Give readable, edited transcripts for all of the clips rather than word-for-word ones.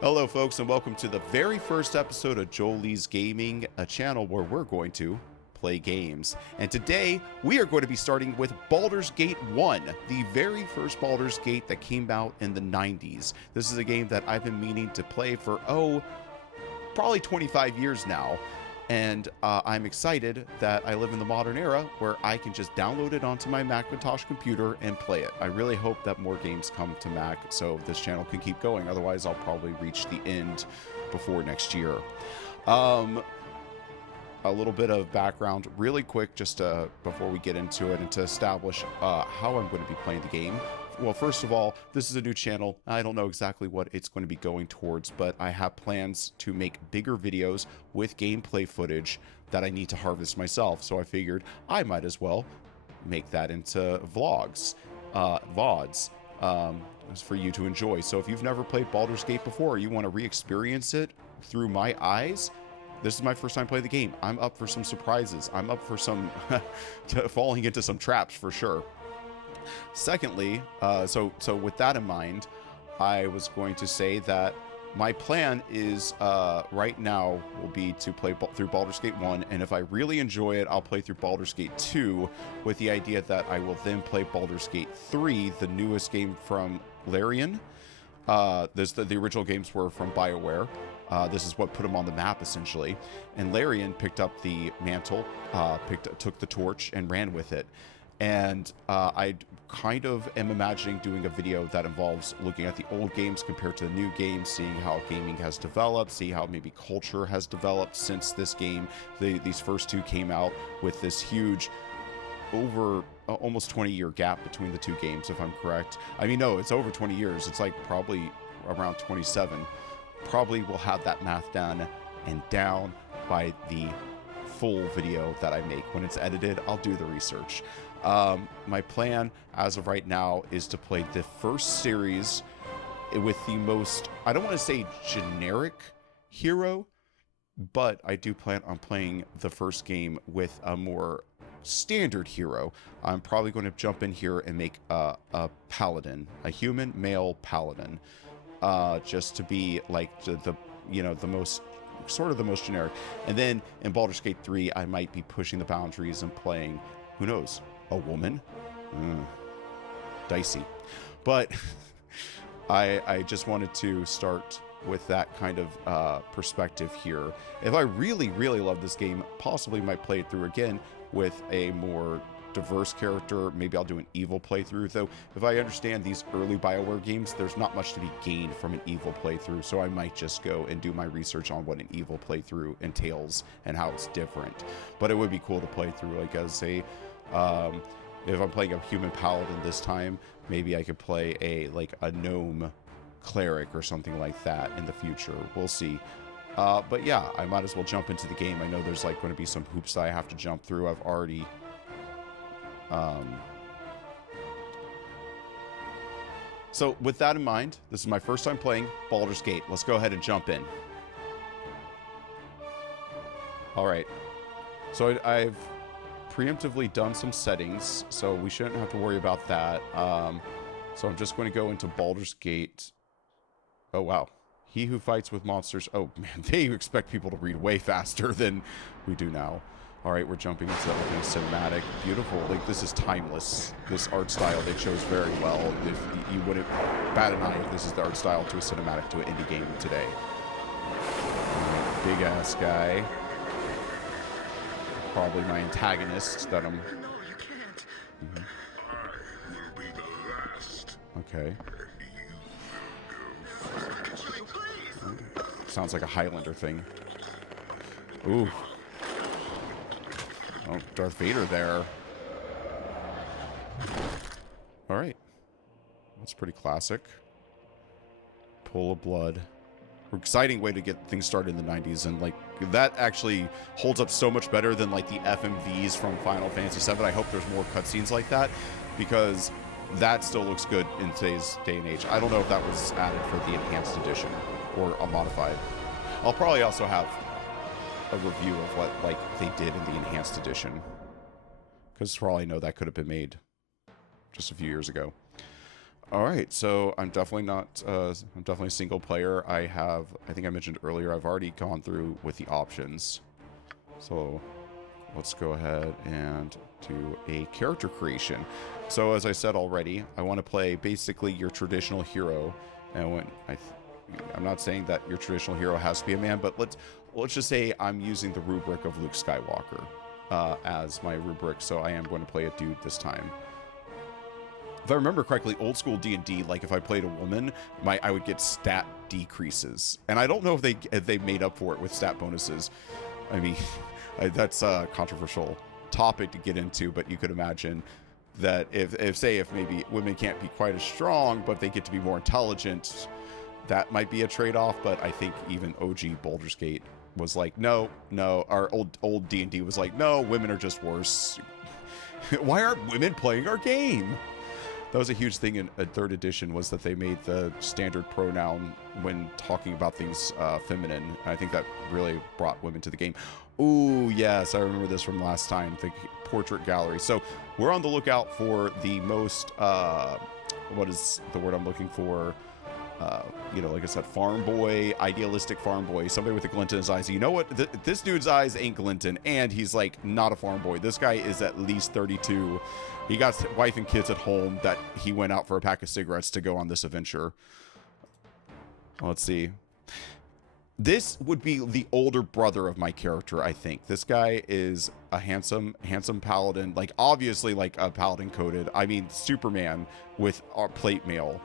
Hello, folks, and welcome to the very first episode of Jolie's Gaming, a channel where we're going to play games. And today, we are going to be starting with Baldur's Gate 1, the very first Baldur's Gate that came out in the 90s. This is a game that I've been meaning to play for, probably 25 years now. And I'm excited that I live in the modern era where I can just download it onto my Macintosh computer and play it. I really hope that more games come to Mac so this channel can keep going. Otherwise, I'll probably reach the end before next year. A little bit of background really quick just before we get into it and to establish how I'm going to be playing the game. Well, first of all, this is a new channel. I don't know exactly what it's going to be going towards, but I have plans to make bigger videos with gameplay footage that I need to harvest myself. So I figured I might as well make that into vlogs, VODs, for you to enjoy. So if you've never played Baldur's Gate before, or you want to re-experience it through my eyes, this is my first time playing the game. I'm up for some surprises. I'm up for some falling into some traps for sure. Secondly, so with that in mind, I was going to say that my plan is right now will be to play through Baldur's Gate 1, and if I really enjoy it, I'll play through Baldur's Gate 2 with the idea that I will then play Baldur's Gate 3, the newest game from Larian. The original games were from BioWare. This is what put them on the map, essentially. And Larian picked up the mantle, took the torch, and ran with it. And I kind of am imagining doing a video that involves looking at the old games compared to the new games, seeing how gaming has developed, see how maybe culture has developed since this game. These first two came out with this huge, over almost 20-year gap between the two games, if I'm correct. I mean, no, it's over 20 years. It's like probably around 27. Probably will have that math done and down by the full video that I make. When it's edited, I'll do the research. My plan as of right now is to play the first series with the most, I don't want to say generic hero, but I do plan on playing the first game with a more standard hero. I'm probably going to jump in here and make a paladin, a human male paladin, just to be like the most sort of the most generic. And then in Baldur's Gate 3, I might be pushing the boundaries and playing, who knows, a woman? Dicey. But I just wanted to start with that kind of perspective here. If I really, really love this game, possibly might play it through again with a more diverse character. Maybe I'll do an evil playthrough, though if I understand these early BioWare games, there's not much to be gained from an evil playthrough, so I might just go and do my research on what an evil playthrough entails and how it's different. But it would be cool to play through, like, as a if I'm playing a human paladin this time, maybe I could play a gnome cleric or something like that in the future. We'll see. But yeah, I might as well jump into the game. I know there's like going to be some hoops that I have to jump through. I've already so with that in mind, this is my first time playing Baldur's Gate. Let's go ahead and jump in. All right. So I've preemptively done some settings, so we shouldn't have to worry about that. So I'm just going to go into Baldur's Gate. Oh, wow. He who fights with monsters. Oh, man, they expect people to read way faster than we do now. All right, we're jumping into the opening cinematic. Beautiful. Like, this is timeless. This art style they chose very well. If you wouldn't bat an eye if this is the art style to a cinematic to an indie game today. Big ass guy. Probably my antagonist that I'm. Okay. Sounds like a Highlander thing. Ooh. Oh, Darth Vader there. All right. That's pretty classic. Pool of Blood. Exciting way to get things started in the 90s, and like that actually holds up so much better than like the FMVs from Final Fantasy VII. I hope there's more cutscenes like that, because that still looks good in today's day and age. I don't know if that was added for the enhanced edition or a modified. I'll probably also have a review of what like they did in the enhanced edition, because for all I know that could have been made just a few years ago. All right, so I'm definitely not. I'm definitely a single player. I think I mentioned earlier, I've already gone through with the options. So let's go ahead and do a character creation. So as I said already, I want to play basically your traditional hero. And when I'm not saying that your traditional hero has to be a man, but let's just say I'm using the rubric of Luke Skywalker as my rubric. So I am going to play a dude this time. If I remember correctly, old school D&D, like if I played a woman, I would get stat decreases, and I don't know if they made up for it with stat bonuses. I mean, that's a controversial topic to get into, but you could imagine that if maybe women can't be quite as strong, but they get to be more intelligent, that might be a trade-off. But I think even OG Baldur's Gate was like, no, our old D&D was like, no, women are just worse. Why aren't women playing our game? That was a huge thing in third edition, was that they made the standard pronoun when talking about things feminine. And I think that really brought women to the game. Ooh, yes, I remember this from last time, the portrait gallery. So we're on the lookout for the most, what is the word I'm looking for? Like I said, farm boy, idealistic farm boy, somebody with a glint in his eyes. You know what? This dude's eyes ain't glinting, and he's like not a farm boy. This guy is at least 32. He got wife and kids at home that he went out for a pack of cigarettes to go on this adventure. Let's see. This would be the older brother of my character, I think. This guy is a handsome paladin, like obviously like a paladin coded. I mean, Superman with our plate mail.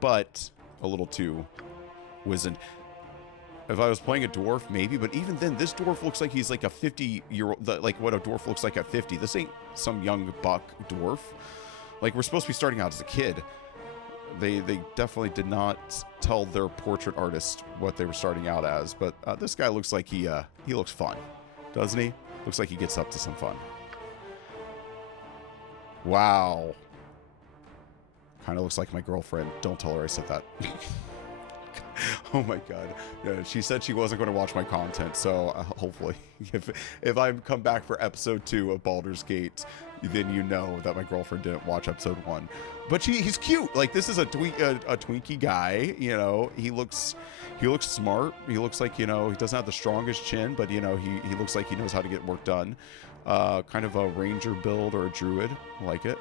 But a little too wizened. If I was playing a dwarf, maybe, but even then, this dwarf looks like he's like a 50-year-old, like what a dwarf looks like at 50. This ain't some young buck dwarf. Like, we're supposed to be starting out as a kid. They definitely did not tell their portrait artist what they were starting out as, but this guy looks like he looks fun, doesn't he? Looks like he gets up to some fun. Wow. Kind of looks like my girlfriend. Don't tell her I said that. Oh my god. Yeah, she said she wasn't going to watch my content, so hopefully if I come back for episode 2 of Baldur's Gate, then you know that my girlfriend didn't watch episode 1. But he's cute. Like, this is a twinkie guy, he looks smart. He looks like, he doesn't have the strongest chin, but he looks like he knows how to get work done. Kind of a ranger build or a druid. I like it.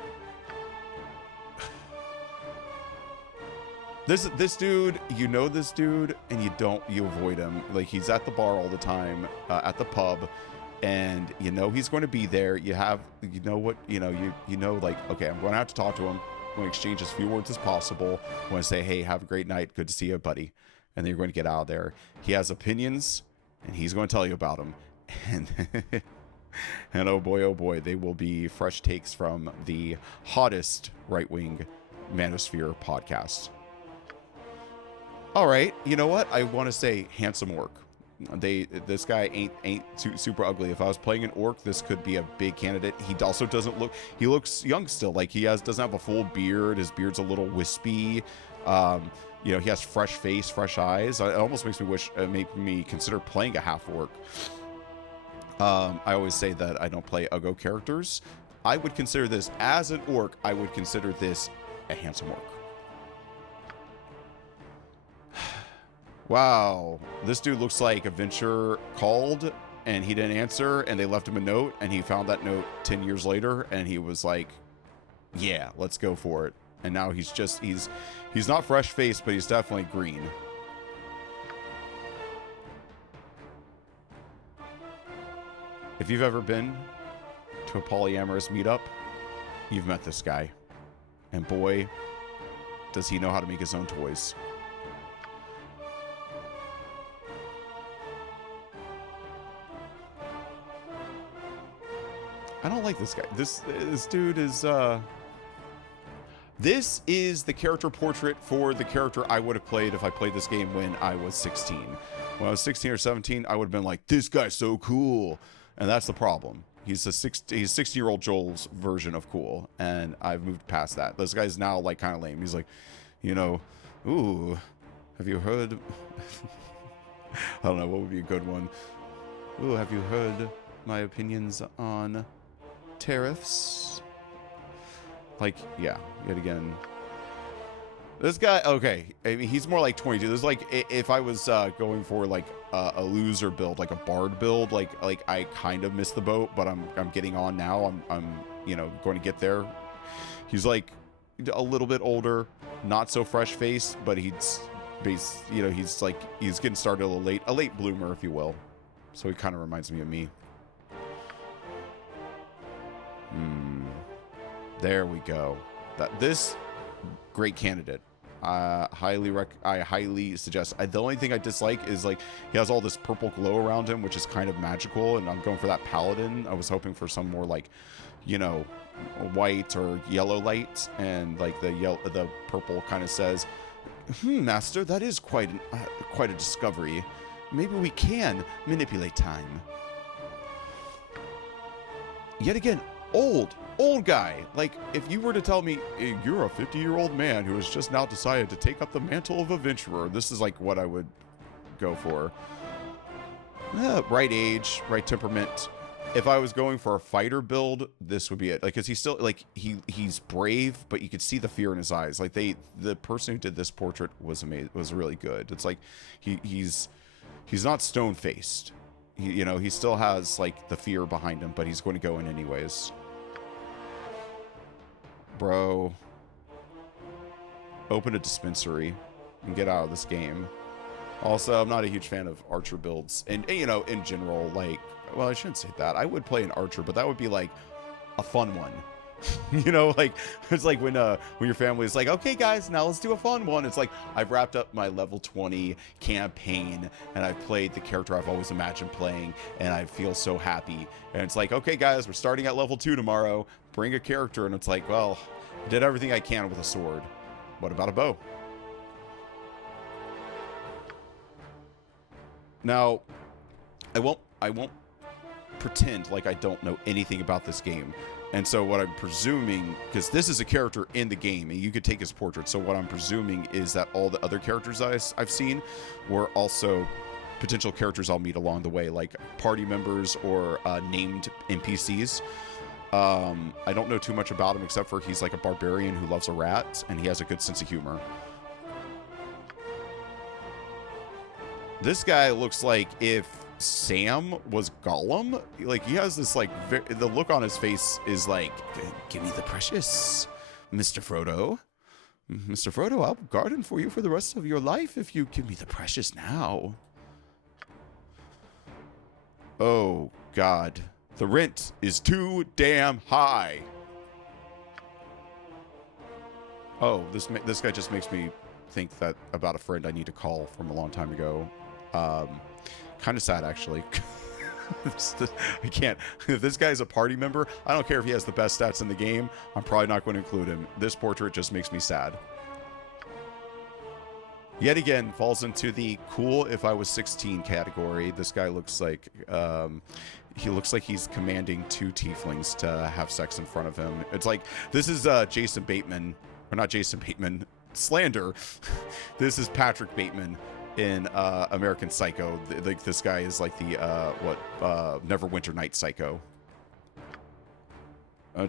This dude, this dude, and you avoid him. Like, he's at the bar all the time, at the pub, and he's going to be there. Like, okay, I'm going to have to talk to him. I'm going to exchange as few words as possible. I'm going to say, hey, have a great night. Good to see you, buddy. And then you're going to get out of there. He has opinions, and he's going to tell you about them. And oh boy, they will be fresh takes from the hottest right-wing manosphere podcast. All right, you know what? I want to say handsome orc. This guy ain't super ugly. If I was playing an orc, this could be a big candidate. He also doesn't look. He looks young still. Like, doesn't have a full beard. His beard's a little wispy. He has fresh face, fresh eyes. It almost makes me consider playing a half orc. I always say that I don't play Uggo characters. I would consider this as an orc. I would consider this a handsome orc. Wow, this dude looks like a venture called and he didn't answer, and they left him a note, and he found that note 10 years later, and he was like, yeah, let's go for it. And now he's not fresh faced, but he's definitely green. If you've ever been to a polyamorous meetup, you've met this guy, and boy, does he know how to make his own toys. I don't like this guy. This dude is this is the character portrait for the character I would have played if I played this game when I was 16. When I was 16 or 17, I would have been like, this guy's so cool. And that's the problem. He's 60-year-old Joel's version of cool, and I've moved past that. This guy's now like kind of lame. He's like, ooh, have you heard I don't know, what would be a good one? Ooh, have you heard my opinions on tariffs? Like, yeah, yet again. This guy, okay, I mean, he's more like 22. This is like, if I was going for like a loser build, like a bard build, like I kind of missed the boat, but I'm getting on now. I'm you know, going to get there. He's like a little bit older, not so fresh faced, but he's you know, he's getting started a little late, a late bloomer, if you will. So he kind of reminds me of me. There we go. This great candidate. I highly suggest. The only thing I dislike is like he has all this purple glow around him, which is kind of magical, and I'm going for that Paladin. I was hoping for some more like, you know, white or yellow light, and like the purple kind of says, Master, that is quite a discovery. Maybe we can manipulate time. Yet again, old guy. Like, if you were to tell me, hey, you're a 50-year-old man who has just now decided to take up the mantle of adventurer, this is like what I would go for. Right age, right temperament. If I was going for a fighter build, this would be it. Like, cause he's still like he's brave, but you could see the fear in his eyes. Like the person who did this portrait was amazing, was really good. It's like he's not stone faced. You know, he still has like the fear behind him, but he's going to go in anyways. Bro, open a dispensary and get out of this game. Also, I'm not a huge fan of archer builds, and you know, in general, like, well, I shouldn't say that. I would play an archer, but that would be like a fun one. You know, like it's like when your family is like, okay guys, now let's do a fun one. It's like I've wrapped up my level 20 campaign and I've played the character I've always imagined playing, and I feel so happy. And it's like, okay guys, we're starting at level 2 tomorrow. Bring a character, and it's like, well, I did everything I can with a sword. What about a bow? Now, I won't pretend like I don't know anything about this game. And so what I'm presuming, because this is a character in the game and you could take his portrait, so what I'm presuming is that all the other characters I've seen were also potential characters I'll meet along the way, like party members or named NPCs. I don't know too much about him except for he's like a barbarian who loves a rat and he has a good sense of humor. This guy looks like if Sam was Gollum. Like, he has this like the look on his face is like, give me the precious, Mr. Frodo. Mr. Frodo, I'll garden for you for the rest of your life if you give me the precious now. Oh God, the rent is too damn high. Oh, this guy just makes me think that about a friend I need to call from a long time ago. Kind of sad, actually. I can't. If this guy's a party member, I don't care if he has the best stats in the game. I'm probably not going to include him. This portrait just makes me sad. Yet again, falls into the cool if I was 16 category. This guy looks like he looks like he's commanding 2 tieflings to have sex in front of him. It's like, this is Jason Bateman, or not Jason Bateman, slander. This is Patrick Bateman in American Psycho. Like, this guy is like the Neverwinter Night Psycho.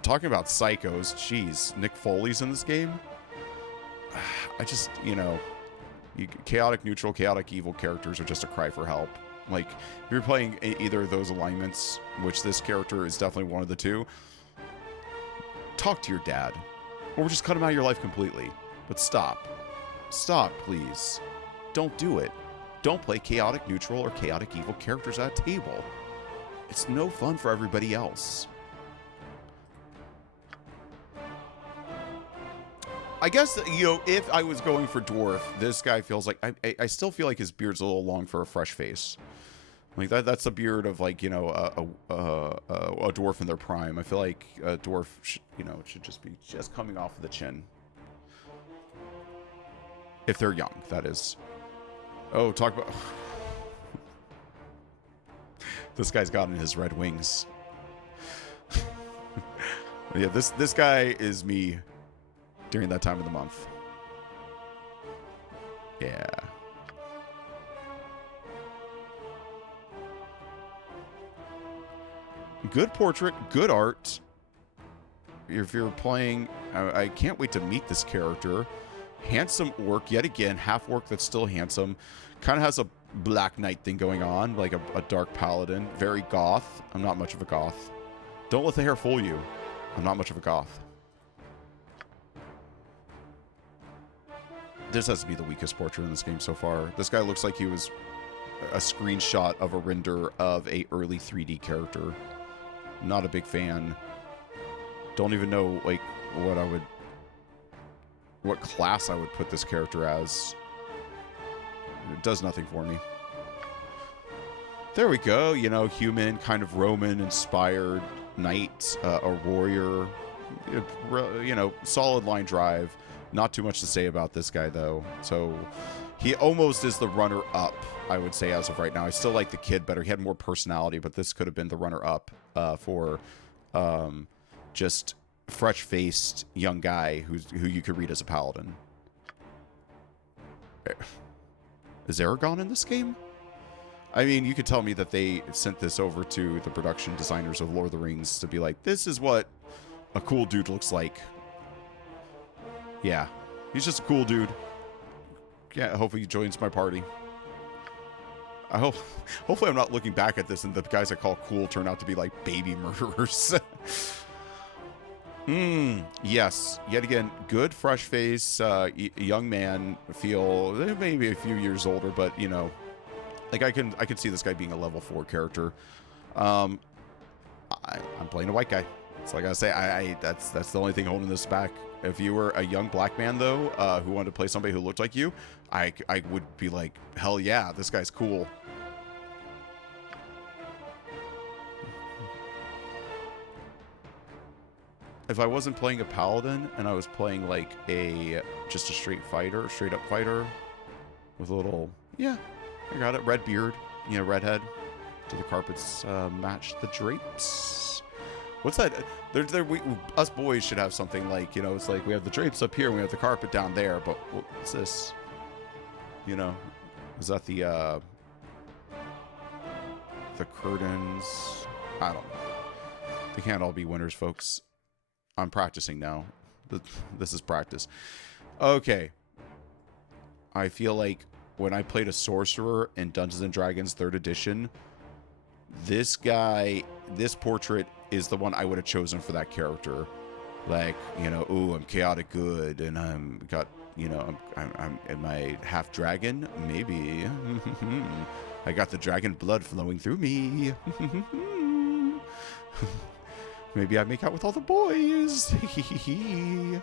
Talking about psychos, jeez, Nick Foley's in this game. I just, you know, chaotic neutral, chaotic evil characters are just a cry for help. Like, if you're playing either of those alignments, which this character is definitely one of the two, talk to your dad, or just cut him out of your life completely. But stop, please. Don't do it. Don't play chaotic neutral or chaotic evil characters at a table. It's no fun for everybody else. I guess, you know, if I was going for dwarf, this guy feels like, I still feel like his beard's a little long for a fresh face. Like, that's a beard of, like, you know, a dwarf in their prime. I feel like a dwarf, you know, should just be just coming off of the chin. If they're young, that is. Oh, talk about... This guy's gotten his red wings. Yeah, this guy is me during that time of the month. Yeah. Good portrait, good art. if you're playing, I can't wait to meet this character. Handsome orc, yet again, half orc that's still handsome. Kind of has a Black Knight thing going on, like a dark paladin. Very goth. I'm not much of a goth. Don't let the hair fool you. I'm not much of a goth. This has to be the weakest portrait in this game so far. This guy looks like he was a screenshot of a render of a early 3D character. Not a big fan. Don't even know, like, what class I would put this character as. It does nothing for me. There we go. You know, human, kind of Roman-inspired knight, a warrior. You know, solid line drive. Not too much to say about this guy, though. So, he almost is the runner-up, I would say, as of right now. I still like the kid better. He had more personality, but this could have been the runner-up for just fresh-faced young guy who you could read as a paladin. Is Aragon in this game? I mean, you could tell me that they sent this over to the production designers of Lord of the Rings to be like, this is what a cool dude looks like. Yeah, he's just a cool dude. Yeah, hopefully he joins my party. Hopefully I'm not looking back at this and the guys I call cool turn out to be like baby murderers. Yes, yet again, good fresh face, young man, feel maybe a few years older, but you know, like I can see this guy being a level 4 character. I'm playing a white guy. So like I say, that's the only thing holding this back. If you were a young black man though, who wanted to play somebody who looked like you, I would be like, hell yeah, this guy's cool. If I wasn't playing a paladin and I was playing like just a straight up fighter with a little, yeah, I got it, red beard, you know, redhead. Do the carpets match the drapes? What's that? Us boys should have something like, you know, it's like we have the drapes up here and we have the carpet down there, but what's this? You know, is that the curtains? I don't know. They can't all be winners, folks. I'm practicing now. This is practice. Okay. I feel like when I played a sorcerer in Dungeons & Dragons 3rd edition, this portrait is the one I would have chosen for that character. Like, you know, ooh, I'm chaotic good, and I'm got, you know, am I half dragon? Maybe. I got the dragon blood flowing through me. Maybe I make out with all the boys. Could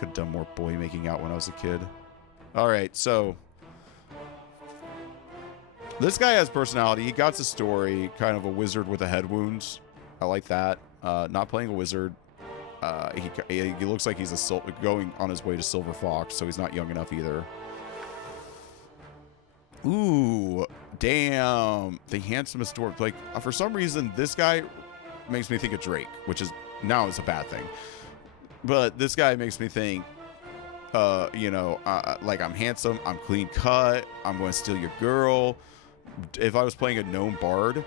have done more boy making out when I was a kid. All right, so this guy has personality. He got a story, kind of a wizard with a head wound. I like that. Not playing a wizard. He looks like he's going on his way to Silver Fox, so he's not young enough either. Ooh, damn. The handsomest dwarf. Like, for some reason, this guy makes me think of Drake, which is now is a bad thing. But this guy makes me think, you know, like I'm handsome, I'm clean cut, I'm going to steal your girl. If I was playing a gnome bard,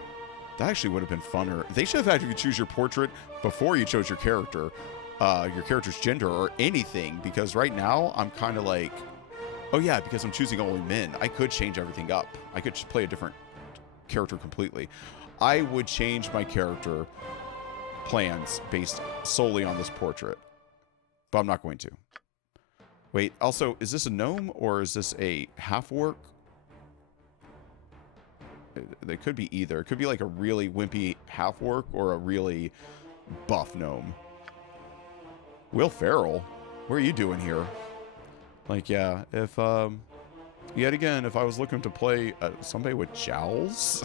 that actually would have been funner. They should have had you choose your portrait before you chose your character's gender or anything, because right now I'm kind of like, oh yeah, because I'm choosing only men, I could change everything up. I could just play a different character completely. I would change my character plans based solely on this portrait, but I'm not going to. Wait, also, is this a gnome or is this a half-orc? They could be either. It could be like a really wimpy half-orc or a really buff gnome. Will Ferrell? What are you doing here? Like, yeah, if, yet again, if I was looking to play somebody with jowls,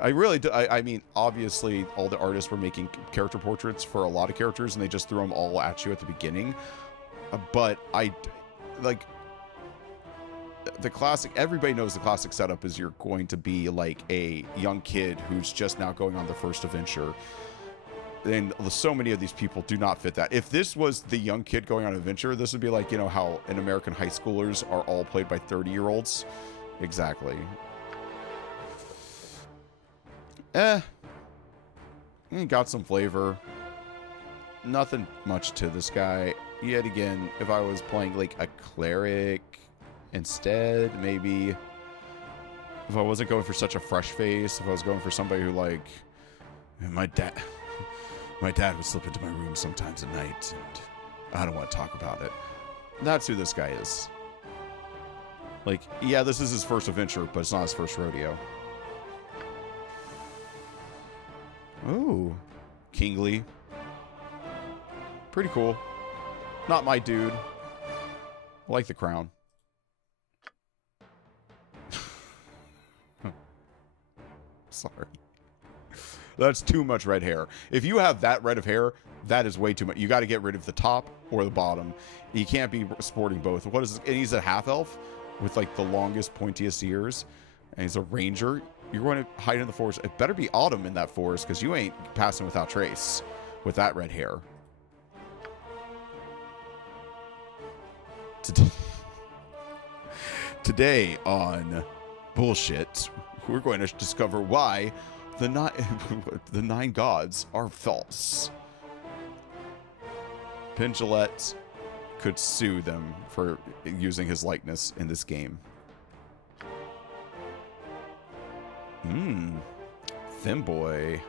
I really do. I mean, obviously, all the artists were making character portraits for a lot of characters, and they just threw them all at you at the beginning. But like, the classic, everybody knows the classic setup is you're going to be like a young kid who's just now going on their first adventure. And so many of these people do not fit that. If this was the young kid going on an adventure, this would be like, you know, how in American high schoolers are all played by 30-year-olds. Exactly. Got some flavor. Nothing much to this guy. Yet again, if I was playing like a cleric instead, maybe if I wasn't going for such a fresh face, if I was going for somebody who like my dad would slip into my room sometimes at night and I don't want to talk about it. That's who this guy is. Like, yeah, this is his first adventure, but it's not his first rodeo. Ooh, kingly. Pretty cool. Not my dude. I like the crown. Sorry. That's too much red hair. If you have that red of hair, that is way too much. You got to get rid of the top or the bottom. You can't be sporting both. What is this? And he's a half elf with like the longest, pointiest ears. And he's a ranger. You're going to hide in the forest. It better be autumn in that forest because you ain't passing without trace with that red hair. Today on Bullshit, we're going to discover why the nine gods are false. Pingelette could sue them for using his likeness in this game. Femboy.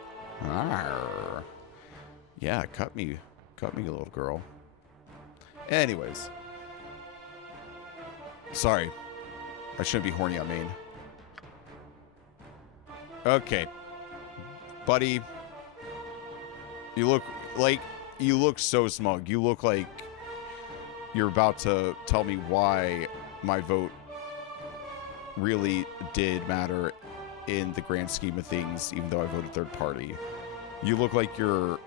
Arr. Yeah, cut me, little girl. Anyways. Sorry. I shouldn't be horny on main. Okay. Buddy. You look so smug. You look like you're about to tell me why my vote really did matter in the grand scheme of things, even though I voted third party. You look like you're,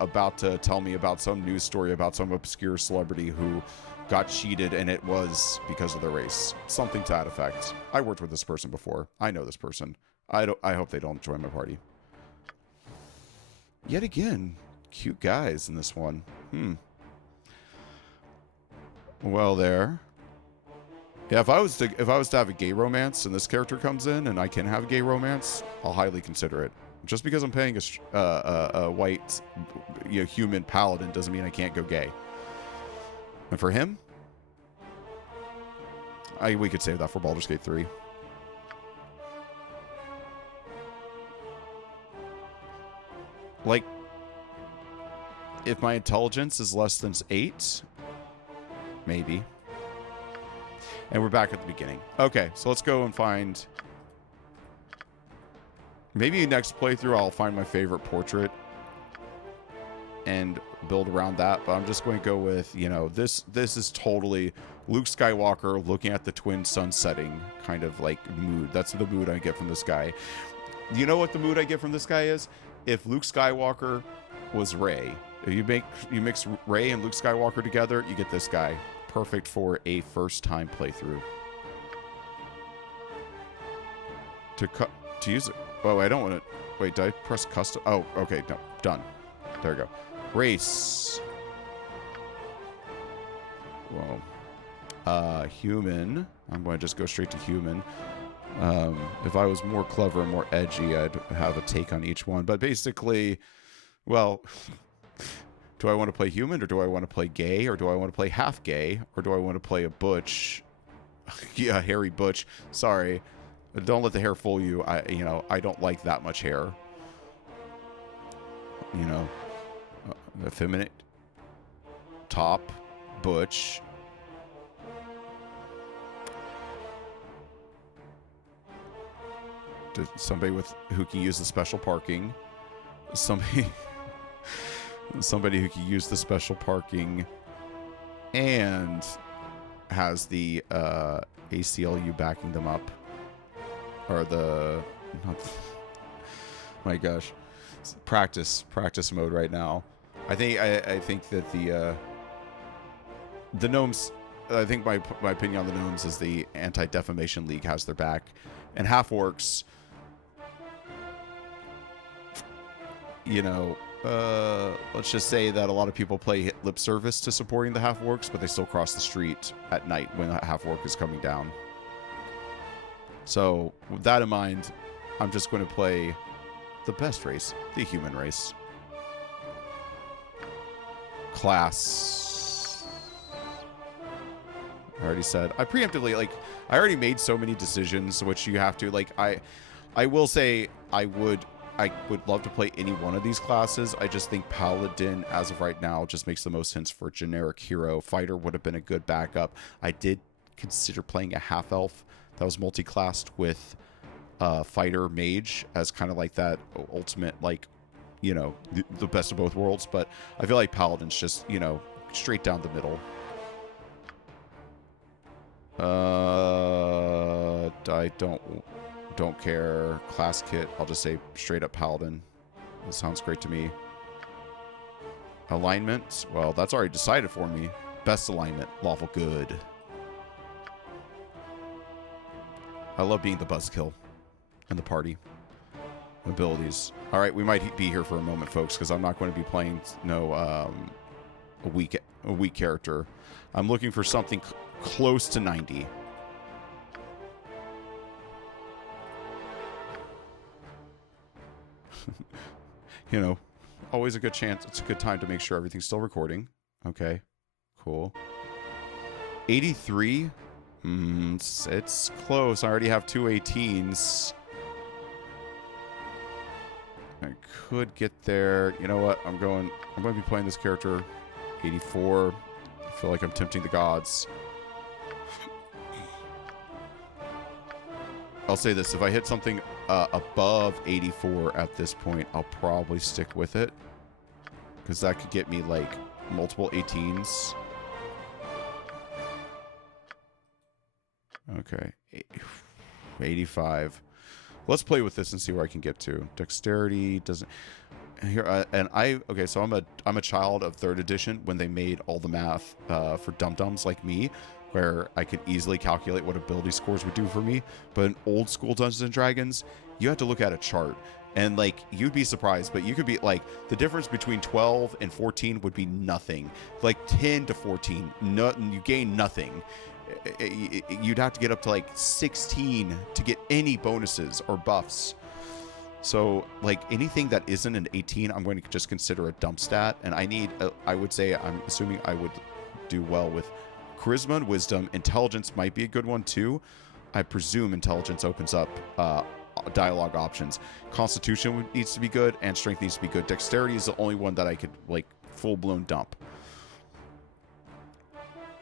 about to tell me about some news story about some obscure celebrity who got cheated and it was because of their race. Something to that effect. I worked with this person before. I know this person. I hope they don't join my party. Yet again, cute guys in this one. Well, there. Yeah, if I was to have a gay romance and this character comes in and I can have a gay romance, I'll highly consider it. Just because I'm paying a white, human paladin doesn't mean I can't go gay. And for him, we could save that for Baldur's Gate 3. Like, if my intelligence is less than 8, maybe. And we're back at the beginning. Okay, so let's go and find... Maybe next playthrough I'll find my favorite portrait and build around that. But I'm just going to go with, this is totally Luke Skywalker looking at the twin sun setting kind of like mood. That's the mood I get from this guy. You know what the mood I get from this guy is? If Luke Skywalker was Rey, if you mix Rey and Luke Skywalker together, you get this guy. Perfect for a first-time playthrough. To use it. Oh, I don't want to... Wait, did I press custom? Oh, okay. No, done. There we go. Race. Whoa. Human. I'm going to just go straight to human. If I was more clever and more edgy, I'd have a take on each one. But basically, well... Do I want to play human, or do I want to play gay, or do I want to play half gay, or do I want to play a butch? Yeah, hairy butch. Sorry. Don't let the hair fool you. I don't like that much hair. Effeminate. Top. Butch. Somebody who can use the special parking. Somebody who can use the special parking and has the ACLU backing them up. Or my gosh, practice mode right now. I think that the gnomes. I think my opinion on the gnomes is the Anti-Defamation League has their back, and half orcs. Let's just say that a lot of people play lip service to supporting the half orcs, but they still cross the street at night when a half orc is coming down. So with that in mind, I'm just going to play the best race, the human race. Class. I already said. I preemptively, like, I already made so many decisions, which you have to, like, I will say I would love to play any one of these classes. I just think Paladin, as of right now, just makes the most sense for a generic hero. Fighter would have been a good backup. I did consider playing a half-elf that was multi-classed with fighter mage as kind of like that ultimate, like, you know, the best of both worlds. But I feel like Paladin's just, you know, straight down the middle. I don't care. Class kit, I'll just say straight up Paladin. That sounds great to me. Alignment, well, that's already decided for me. Best alignment, lawful good. I love being the buzzkill in the party. Abilities. All right, we might be here for a moment, folks, because I'm not going to be playing a weak character. I'm looking for something close to 90. You know, always a good chance. It's a good time to make sure everything's still recording. Okay, cool. 83. It's close. I already have two 18s. I could get there. You know what? I'm going to be playing this character. 84. I feel like I'm tempting the gods. I'll say this. If I hit something above 84 at this point, I'll probably stick with it. Because that could get me, like, multiple 18s. Okay. 85. Let's play with this and see where I can get to. Dexterity doesn't... Here, okay, so I'm a child of 3rd edition when they made all the math for dum-dums like me, where I could easily calculate what ability scores would do for me. But in old school Dungeons and Dragons, you have to look at a chart. And, like, you'd be surprised, but you could be, like, the difference between 12 and 14 would be nothing. Like, 10 to 14, you gain nothing. You'd have to get up to, like, 16 to get any bonuses or buffs. So, like, anything that isn't an 18, I'm going to just consider a dump stat. And I would say, I'm assuming I would do well with Charisma and Wisdom. Intelligence might be a good one, too. I presume Intelligence opens up dialogue options. Constitution needs to be good, and Strength needs to be good. Dexterity is the only one that I could, like, full-blown dump.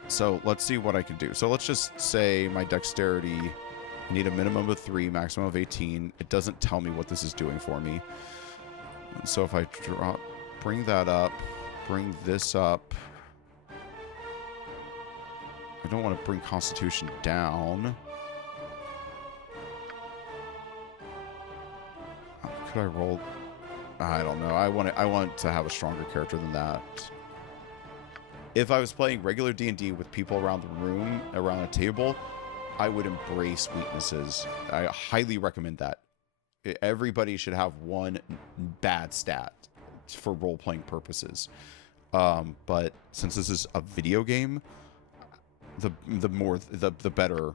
So, let's see what I can do. So, let's just say my Dexterity... I need a minimum of 3, maximum of 18. It doesn't tell me what this is doing for me. And so if I bring that up, bring this up. I don't want to bring Constitution down. Could I roll? I don't know. I want to have a stronger character than that. If I was playing regular D&D with people around the room, around a table, I would embrace weaknesses. I highly recommend that. Everybody should have one bad stat for role-playing purposes. But since this is a video game, the better.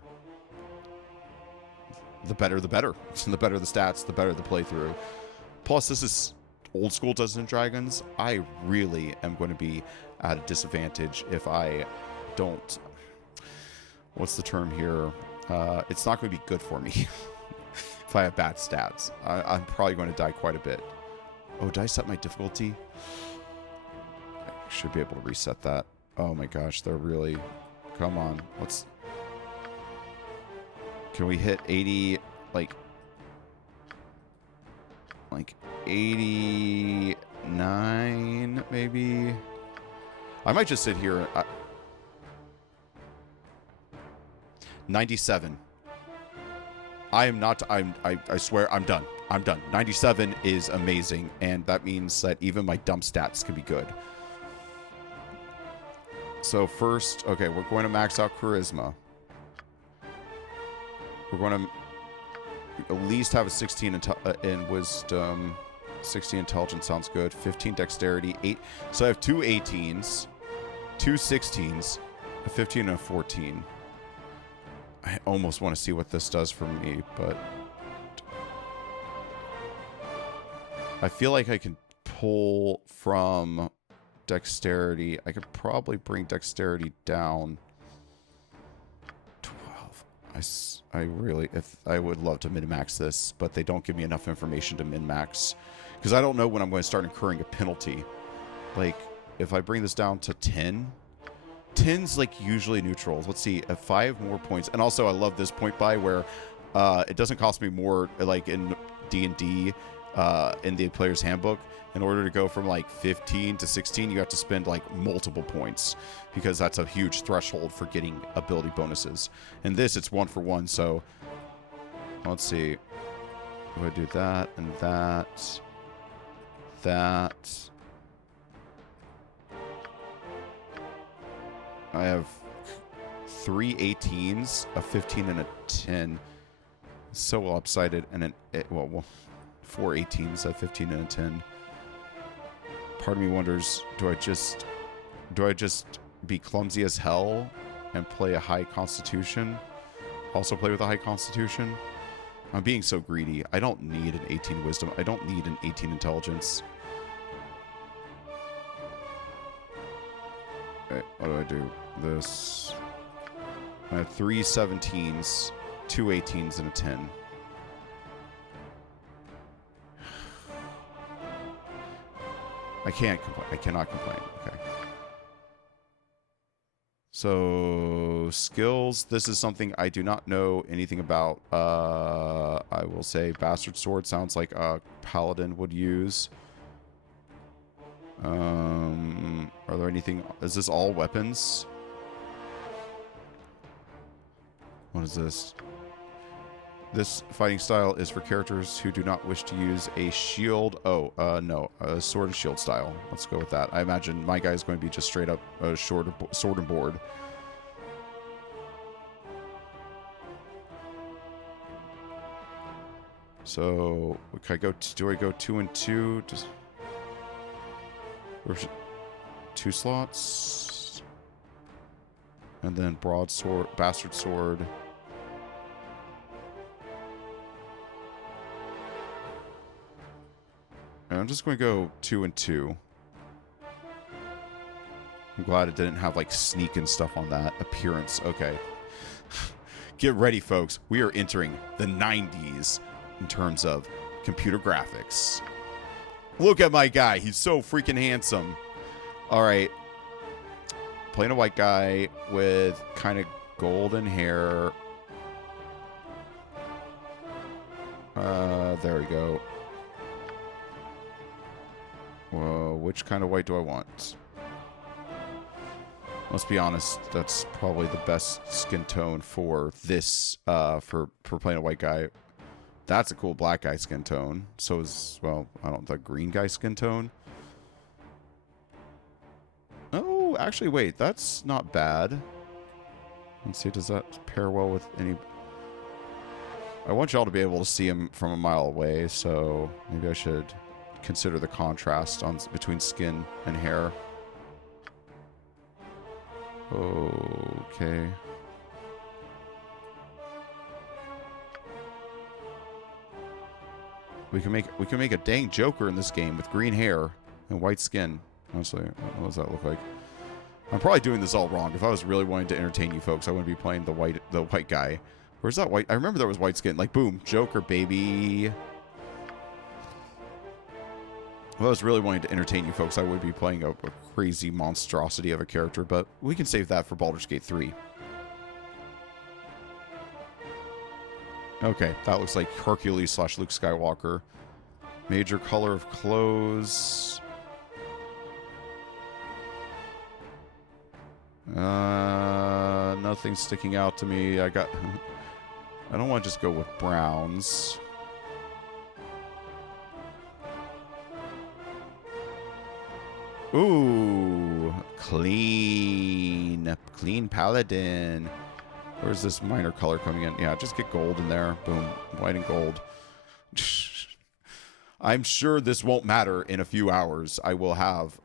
The better the better. The better the stats, the better the playthrough. Plus, this is old school Dungeons and Dragons. I really am going to be at a disadvantage if I don't... What's the term here? It's not going to be good for me if I have bad stats. I'm probably going to die quite a bit. Oh, did I set my difficulty? I should be able to reset that. Oh my gosh, they're really... Come on, let's... Can we hit 80, like 89, maybe? I might just sit here... 97. I am not... I swear, I'm done. I'm done. 97 is amazing, and that means that even my dump stats can be good. So first, okay, we're going to max out Charisma. We're going to at least have a 16 in Wisdom. 16 Intelligence sounds good. 15 Dexterity. 8. So I have 2 18s, 2 16s, a 15 and a 14. I almost want to see what this does for me, but... I feel like I can pull from dexterity. I could probably bring dexterity down. 12. I really, if I would love to min-max this, but they don't give me enough information to min-max. Because I don't know when I'm going to start incurring a penalty. Like, if I bring this down to 10... 10's like usually neutral. Let's see, 5 more points. And also I love this point buy where it doesn't cost me more like in D&D in the player's handbook. In order to go from like 15 to 16, you have to spend like multiple points because that's a huge threshold for getting ability bonuses. In this, it's 1 for 1. So let's see. If I do that and that, that. I have 3 18s, a 15, and a 10. So lopsided, and well, 4 18s, a 15, and a 10. Part of me wonders, do I just be clumsy as hell and play a high constitution? Also play with a high constitution? I'm being so greedy. I don't need an 18 wisdom. I don't need an 18 intelligence. Right, what do I do? This. I have 3 17s, 2 18s, and a 10. I can't complain. I cannot complain. Okay. So, skills. This is something I do not know anything about. I will say Bastard Sword sounds like a Paladin would use. Are there anything... Is this all weapons? What is this? This fighting style is for characters who do not wish to use a shield. Oh, no. A sword and shield style. Let's go with that. I imagine my guy is going to be just straight up a sword and board. So, can I go... Do I go 2 and 2? Just... Or 2 slots. And then broadsword, bastard sword. And I'm just going to go 2 and 2. I'm glad it didn't have like sneak and stuff on that. Appearance. Okay. Get ready, folks. We are entering the 90s in terms of computer graphics. Look at my guy. He's so freaking handsome. All right. Playing a white guy with kind of golden hair. There we go. Whoa, which kind of white do I want? Let's be honest. That's probably the best skin tone for this, for playing a white guy. That's a cool black guy skin tone. So is, well, I don't know, the green guy skin tone. Oh, actually, wait. That's not bad. Let's see. Does that pair well with any... I want y'all to be able to see him from a mile away, so maybe I should consider the contrast between skin and hair. Okay. We can make a dang Joker in this game with green hair and white skin. Honestly, what does that look like? I'm probably doing this all wrong. If I was really wanting to entertain you folks, I wouldn't be playing the white guy. Where's that white? I remember there was white skin. Like, boom, Joker, baby. If I was really wanting to entertain you folks, I would be playing a crazy monstrosity of a character, but we can save that for Baldur's Gate 3. Okay, that looks like Hercules / Luke Skywalker. Major color of clothes. Nothing sticking out to me. I don't want to just go with browns. Ooh, clean Paladin. Where's this minor color coming in? Yeah, just get gold in there. Boom, white and gold. I'm sure this won't matter in a few hours. I will have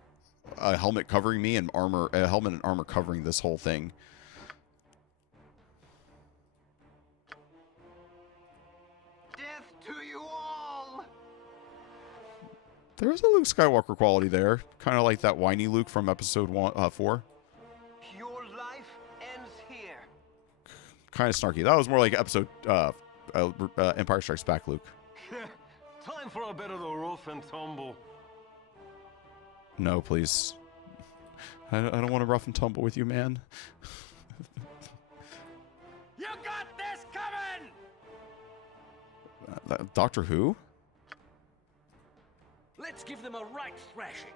a helmet covering me and armor, a helmet and armor covering this whole thing. Death to you all! There's a Luke Skywalker quality there. Kind of like that whiny Luke from episode 4. Your life ends here. Kind of snarky. That was more like episode Empire Strikes Back Luke. Time for a bit of the rough and tumble. No, please. I don't want to rough and tumble with you, man. You got this coming! Doctor Who? Let's give them a right thrashing.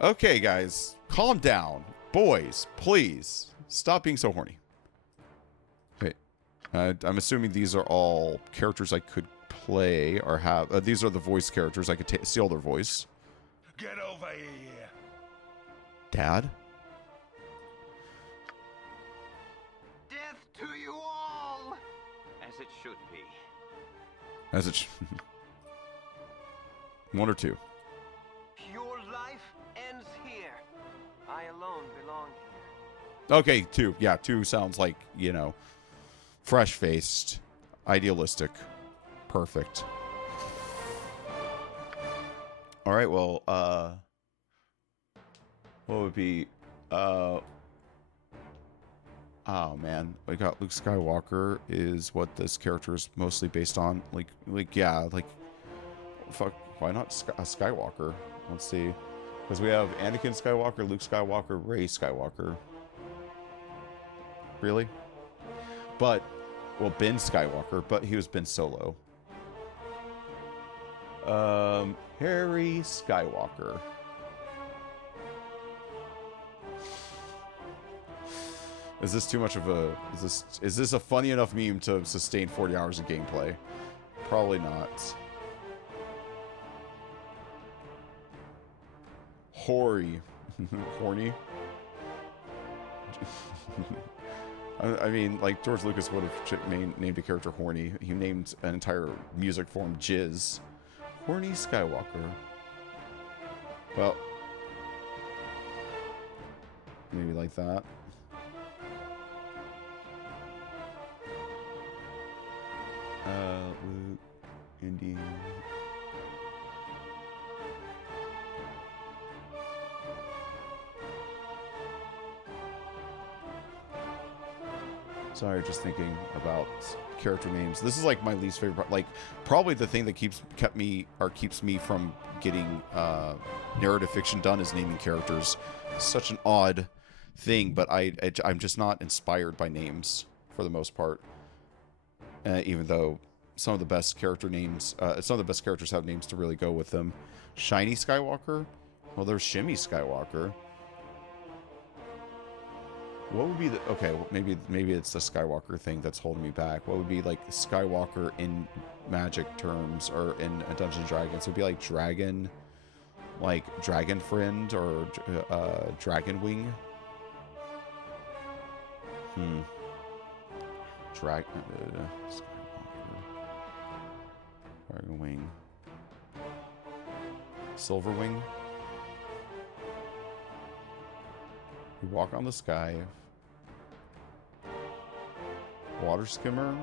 Okay, guys. Calm down. Boys, please. Stop being so horny. Wait. I'm assuming these are all characters I could play or have. These are the voice characters. I could steal their voice. Get over here. Dad? Death to you all! As it should be. As it one or two. Your life ends here. I alone belong here. Okay, two. Yeah, two sounds like, you know, fresh-faced, idealistic, perfect. All right, well, what would be, oh man, we got Luke Skywalker is what this character is mostly based on. Yeah, fuck, why not a Skywalker? Let's see, because we have Anakin Skywalker, Luke Skywalker, Rey Skywalker. Really? But, well, Ben Skywalker, but he was Ben Solo. Harry Skywalker. Is this too much of a... Is this a funny enough meme to sustain 40 hours of gameplay? Probably not. Hoary. Horny? I mean, like, George Lucas would have named a character Horny. He named an entire music form Jizz. Horny Skywalker. Well. Maybe like that. Luke, Indian. Sorry, just thinking about character names. This is like my least favorite part. Like, probably the thing that keeps me from getting narrative fiction done is naming characters. Such an odd thing, but I'm just not inspired by names for the most part. Even though some of the best character names, some of the best characters have names to really go with them. Shiny Skywalker? Well, there's Shimmy Skywalker. What would be the... Okay, well, maybe it's the Skywalker thing that's holding me back. What would be, like, Skywalker in Magic terms or in Dungeons & Dragons? It would be, like, Dragon... Like, Dragon Friend or Dragon Wing? Skywalker... Dragon Wing... Silver Wing? We walk on the sky. Water skimmer?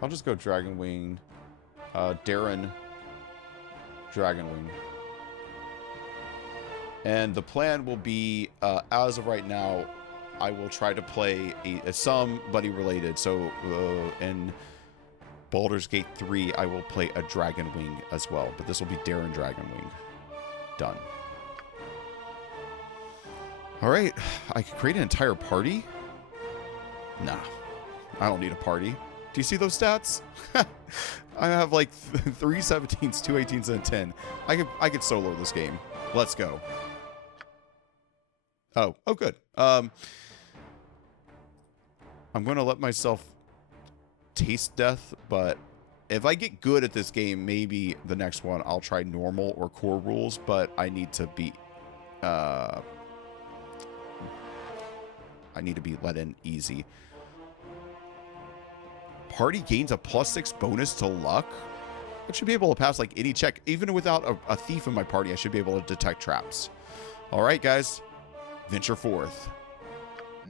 I'll just go Dragon Wing. Darren Dragon Wing. And the plan will be, as of right now, I will try to play somebody related. So, in Baldur's Gate 3, I will play a Dragon Wing as well. But this will be Darren Dragon Wing. Done. Alright. I could create an entire party? Nah. I don't need a party. Do you see those stats? I have like 3 17s, 2 18s, and a 10. I could solo this game. Let's go. Oh, good. I'm going to let myself taste death, but if I get good at this game, maybe the next one I'll try normal or core rules, but I need to be let in easy. Party gains a +6 bonus to luck. I should be able to pass like any check. Even without a thief in my party, I should be able to detect traps. All right, guys. Venture forth.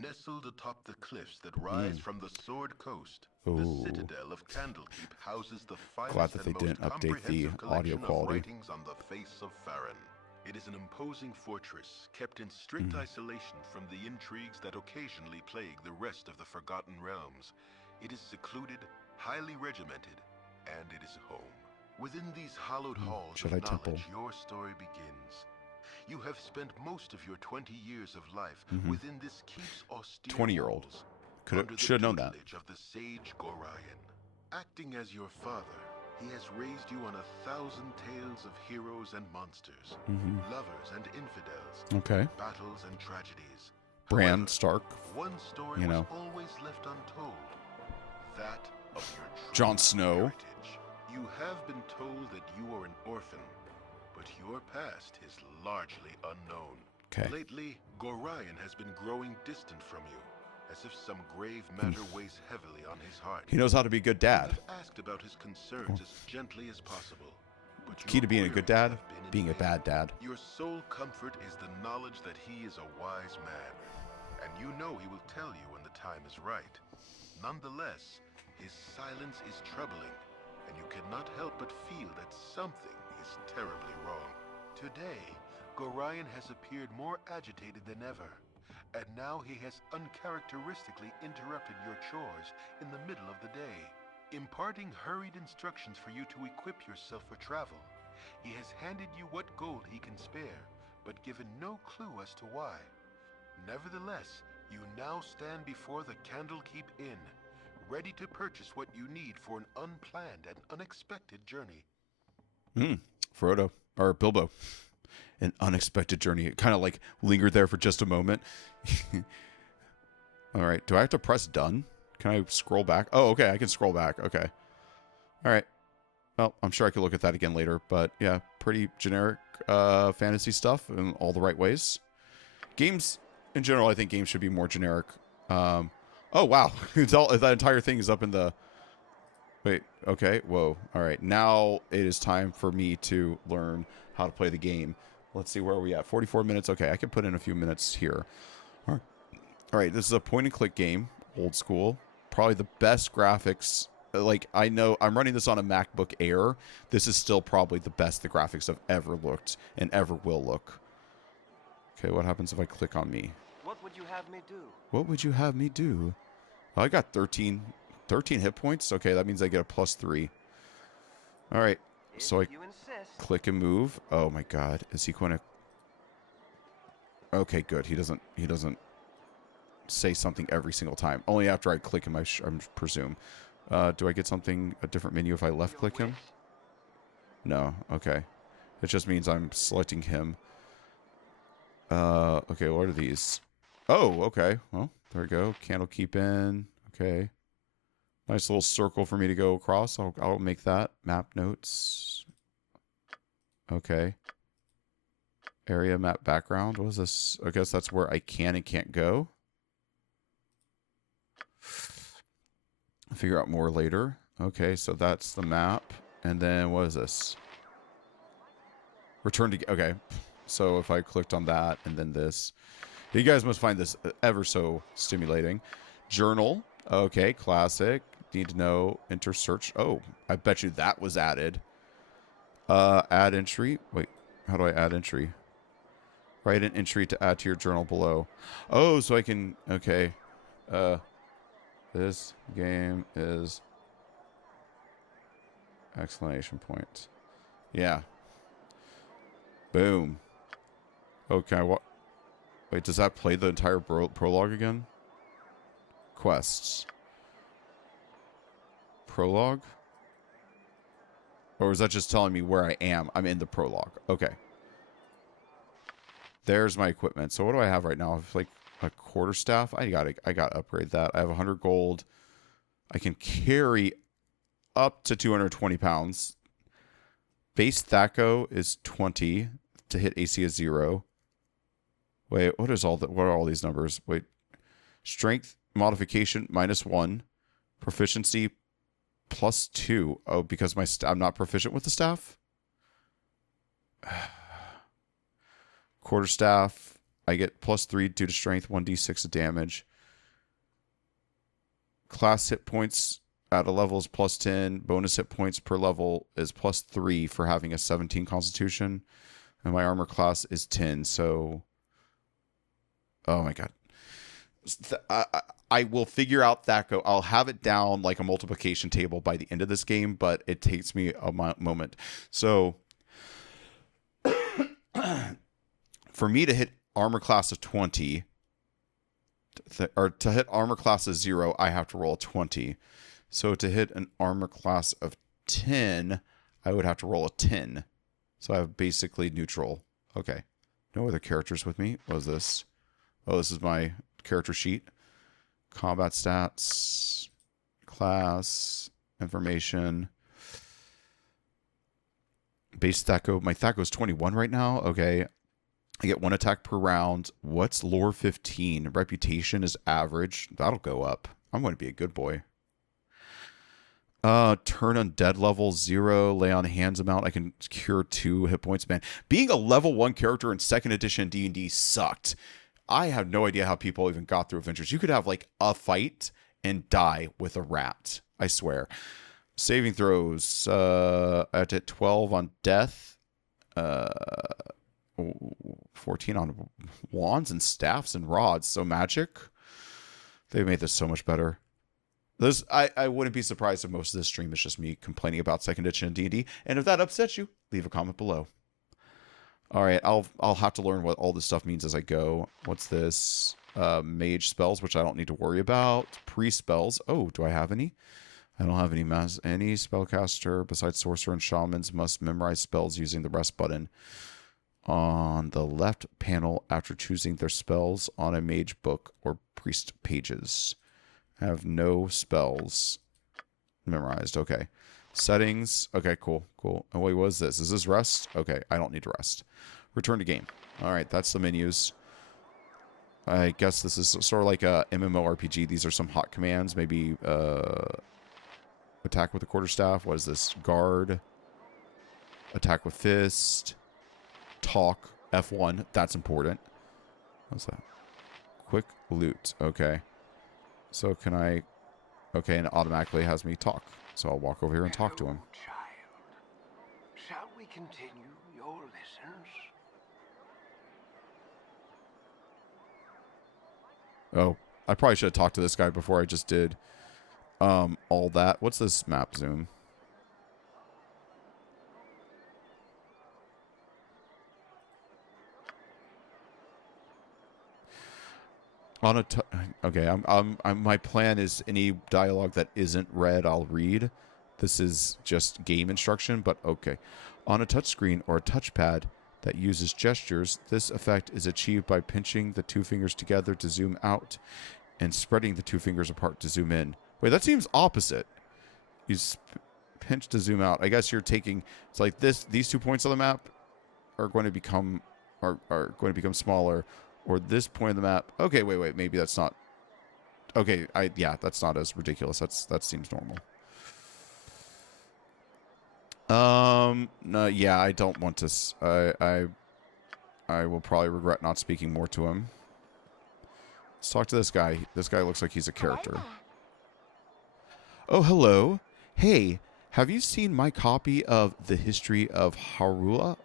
Nestled atop the cliffs that rise from the Sword Coast, Ooh. the citadel of Candlekeep houses the Glad finest that and they most didn't update the comprehensive audio collection of quality. writings on the face of Farron. It is an imposing fortress kept in strict isolation from the intrigues that occasionally plague the rest of the Forgotten Realms. It is secluded, highly regimented, and it is home. Within these hallowed halls of Jedi Temple. knowledge, your story begins. You have spent most of your 20 years of life within this keep's austere 20-year-old. walls, Should under have the known that. tutelage of the sage Gorion. Acting as your father, he has raised you on 1,000 tales of heroes and monsters, lovers and infidels, Okay. battles and tragedies. Bran However, Stark. one story you know. was always left untold. That of your true Jon Snow. heritage. You have been told that you are an orphan, but your past is largely unknown. Okay. Lately, Gorion has been growing distant from you, as if some grave matter weighs heavily on his heart. He knows how to be a good dad. You have asked about his concerns as gently as possible. But Key your to being a good queries dad, have been in being a vain. bad dad. Your sole comfort is the knowledge that he is a wise man, and you know he will tell you when the time is right. Nonetheless, his silence is troubling, and you cannot help but feel that something is terribly wrong. Today, Gorion has appeared more agitated than ever, and now he has uncharacteristically interrupted your chores in the middle of the day, imparting hurried instructions for you to equip yourself for travel. He has handed you what gold he can spare, but given no clue as to why. Nevertheless, you now stand before the Candlekeep Inn, ready to purchase what you need for an unplanned and unexpected journey. Frodo. Or Bilbo. An unexpected journey. It kind of like lingered there for just a moment. All right. Do I have to press done? Can I scroll back? Oh, okay. I can scroll back. Okay. All right. Well, I'm sure I could look at that again later. But yeah, pretty generic fantasy stuff in all the right ways. Games, in general, I think games should be more generic. Oh, wow. That entire thing is up in the... Wait, okay. Whoa. All right. Now it is time for me to learn how to play the game. Let's see, where are we at? 44 minutes. Okay, I can put in a few minutes here. All right, this is a point-and-click game, old school. Probably the best graphics. Like, I know I'm running this on a MacBook Air. This is still probably the best the graphics have ever looked and ever will look. Okay, what happens if I click on me? What would you have me do? What would you have me do? Oh, I got 13 hit points. Okay, that means I get a +3. All right, so I If you insist. click and move. Oh my God, is he going to? Okay, good. He doesn't say something every single time. Only after I click him, I presume. Do I get something, a different menu if I left click him? No. Okay. It just means I'm selecting him. Okay, what are these? Oh, okay. Well, there we go. Candlekeep Inn. Okay. Nice little circle for me to go across. I'll make that. Map notes. Okay. Area map background. What is this? I guess that's where I can and can't go. I'll figure out more later. Okay, so that's the map. And then what is this? Return to... Okay. So if I clicked on that and then this... You guys must find this ever so stimulating. Journal. Okay, classic. Need to know. Enter search. Oh, I bet you that was added. Add entry. Wait, how do I add entry? Write an entry to add to your journal below. Oh, so I can... Okay. This game is... Exclamation point. Yeah. Boom. Okay, what... Wait, does that play the entire prologue again? Quests. Prologue? Or is that just telling me where I am? I'm in the prologue. Okay. There's my equipment. So what do I have right now? I have like a quarterstaff. I gotta upgrade that. I have 100 gold. I can carry up to 220 pounds. Base Thaco is 20. To hit AC is 0. Wait, what are all these numbers? Wait. Strength modification -1. Proficiency +2. Oh, because I'm not proficient with the staff? Quarterstaff. I get +3 due to strength, 1d6 of damage. Class hit points at a level is +10. Bonus hit points per level is +3 for having a 17 constitution. And my armor class is 10, so... Oh my god. I will figure out that go. I'll have it down like a multiplication table by the end of this game, but it takes me a moment. So for me to hit armor class of 20, or to hit armor class of 0, I have to roll a 20. So to hit an armor class of 10, I would have to roll a 10. So I have basically neutral. Okay. No other characters with me. What is this? Oh, this is my character sheet. Combat stats, class, information. Base Thaco. My Thaco is 21 right now. Okay. I get 1 attack per round. What's lore 15? Reputation is average. That'll go up. I'm going to be a good boy. Turn undead level 0. Lay on hands amount. I can cure 2 hit points. Man, being a level 1 character in 2nd edition D&D sucked. I have no idea how people even got through adventures. You could have like a fight and die with a rat. I swear. Saving throws. I have to hit 12 on death. 14 on wands and staffs and rods. So magic. They made this so much better. I wouldn't be surprised if most of this stream is just me complaining about 2nd edition D&D. And if that upsets you, leave a comment below. All right, I'll have to learn what all this stuff means as I go. What's this? Mage spells, which I don't need to worry about. Priest spells. Oh, do I have any? I don't have any. Any spellcaster besides sorcerer and shamans must memorize spells using the rest button on the left panel after choosing their spells on a mage book or priest pages. I have no spells memorized. Okay. Settings. Okay, cool. Oh, wait, what is this? Is this rest? Okay, I don't need to rest. Return to game. All right, that's the menus. I guess this is sort of like a MMORPG. These are some hot commands. Maybe attack with the quarterstaff. What is this? Guard. Attack with fist. Talk. F1. That's important. What's that? Quick loot. Okay. So can I... Okay, and it automatically has me talk. So I'll walk over here and talk to him. Child. Shall we continue your lessons? Oh, I probably should have talked to this guy before I just did all that. What's this map zoom? On a okay, my plan is any dialogue that isn't read, I'll read. This is just game instruction, but okay. On a touchscreen or a touchpad that uses gestures, this effect is achieved by pinching the 2 fingers together to zoom out and spreading the 2 fingers apart to zoom in. Wait, that seems opposite. You pinch to zoom out. I guess you're taking... It's like this. These 2 points on the map are going to become smaller. Or this point of the map. Okay, wait. Maybe that's not... Okay, yeah, that's not as ridiculous. That seems normal. No, yeah, I don't want to... I will probably regret not speaking more to him. Let's talk to this guy. This guy looks like he's a character. Oh, hello. Hey, have you seen my copy of The History of Harua?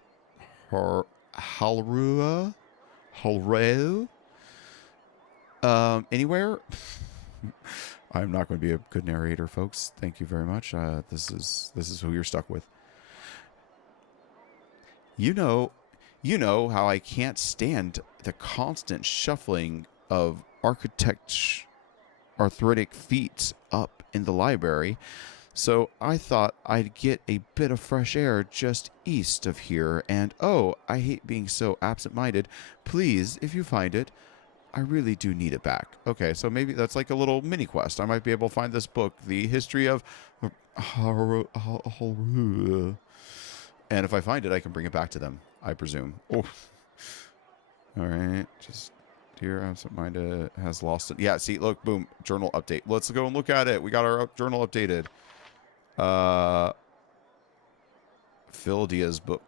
Halrua? Anywhere? I'm not going to be a good narrator, folks. Thank you very much. This is who you're stuck with. You know how I can't stand the constant shuffling of arthritic feet up in the library. So I thought I'd get a bit of fresh air just east of here. And oh, I hate being so absent-minded. Please, if you find it, I really do need it back. Okay, so maybe that's like a little mini quest. I might be able to find this book, The History of... And if I find it, I can bring it back to them, I presume. Oh. All right, just... Dear absent-minded has lost it. Yeah, see, look, boom, journal update. Let's go and look at it. We got our journal updated. Phil Diaz's book.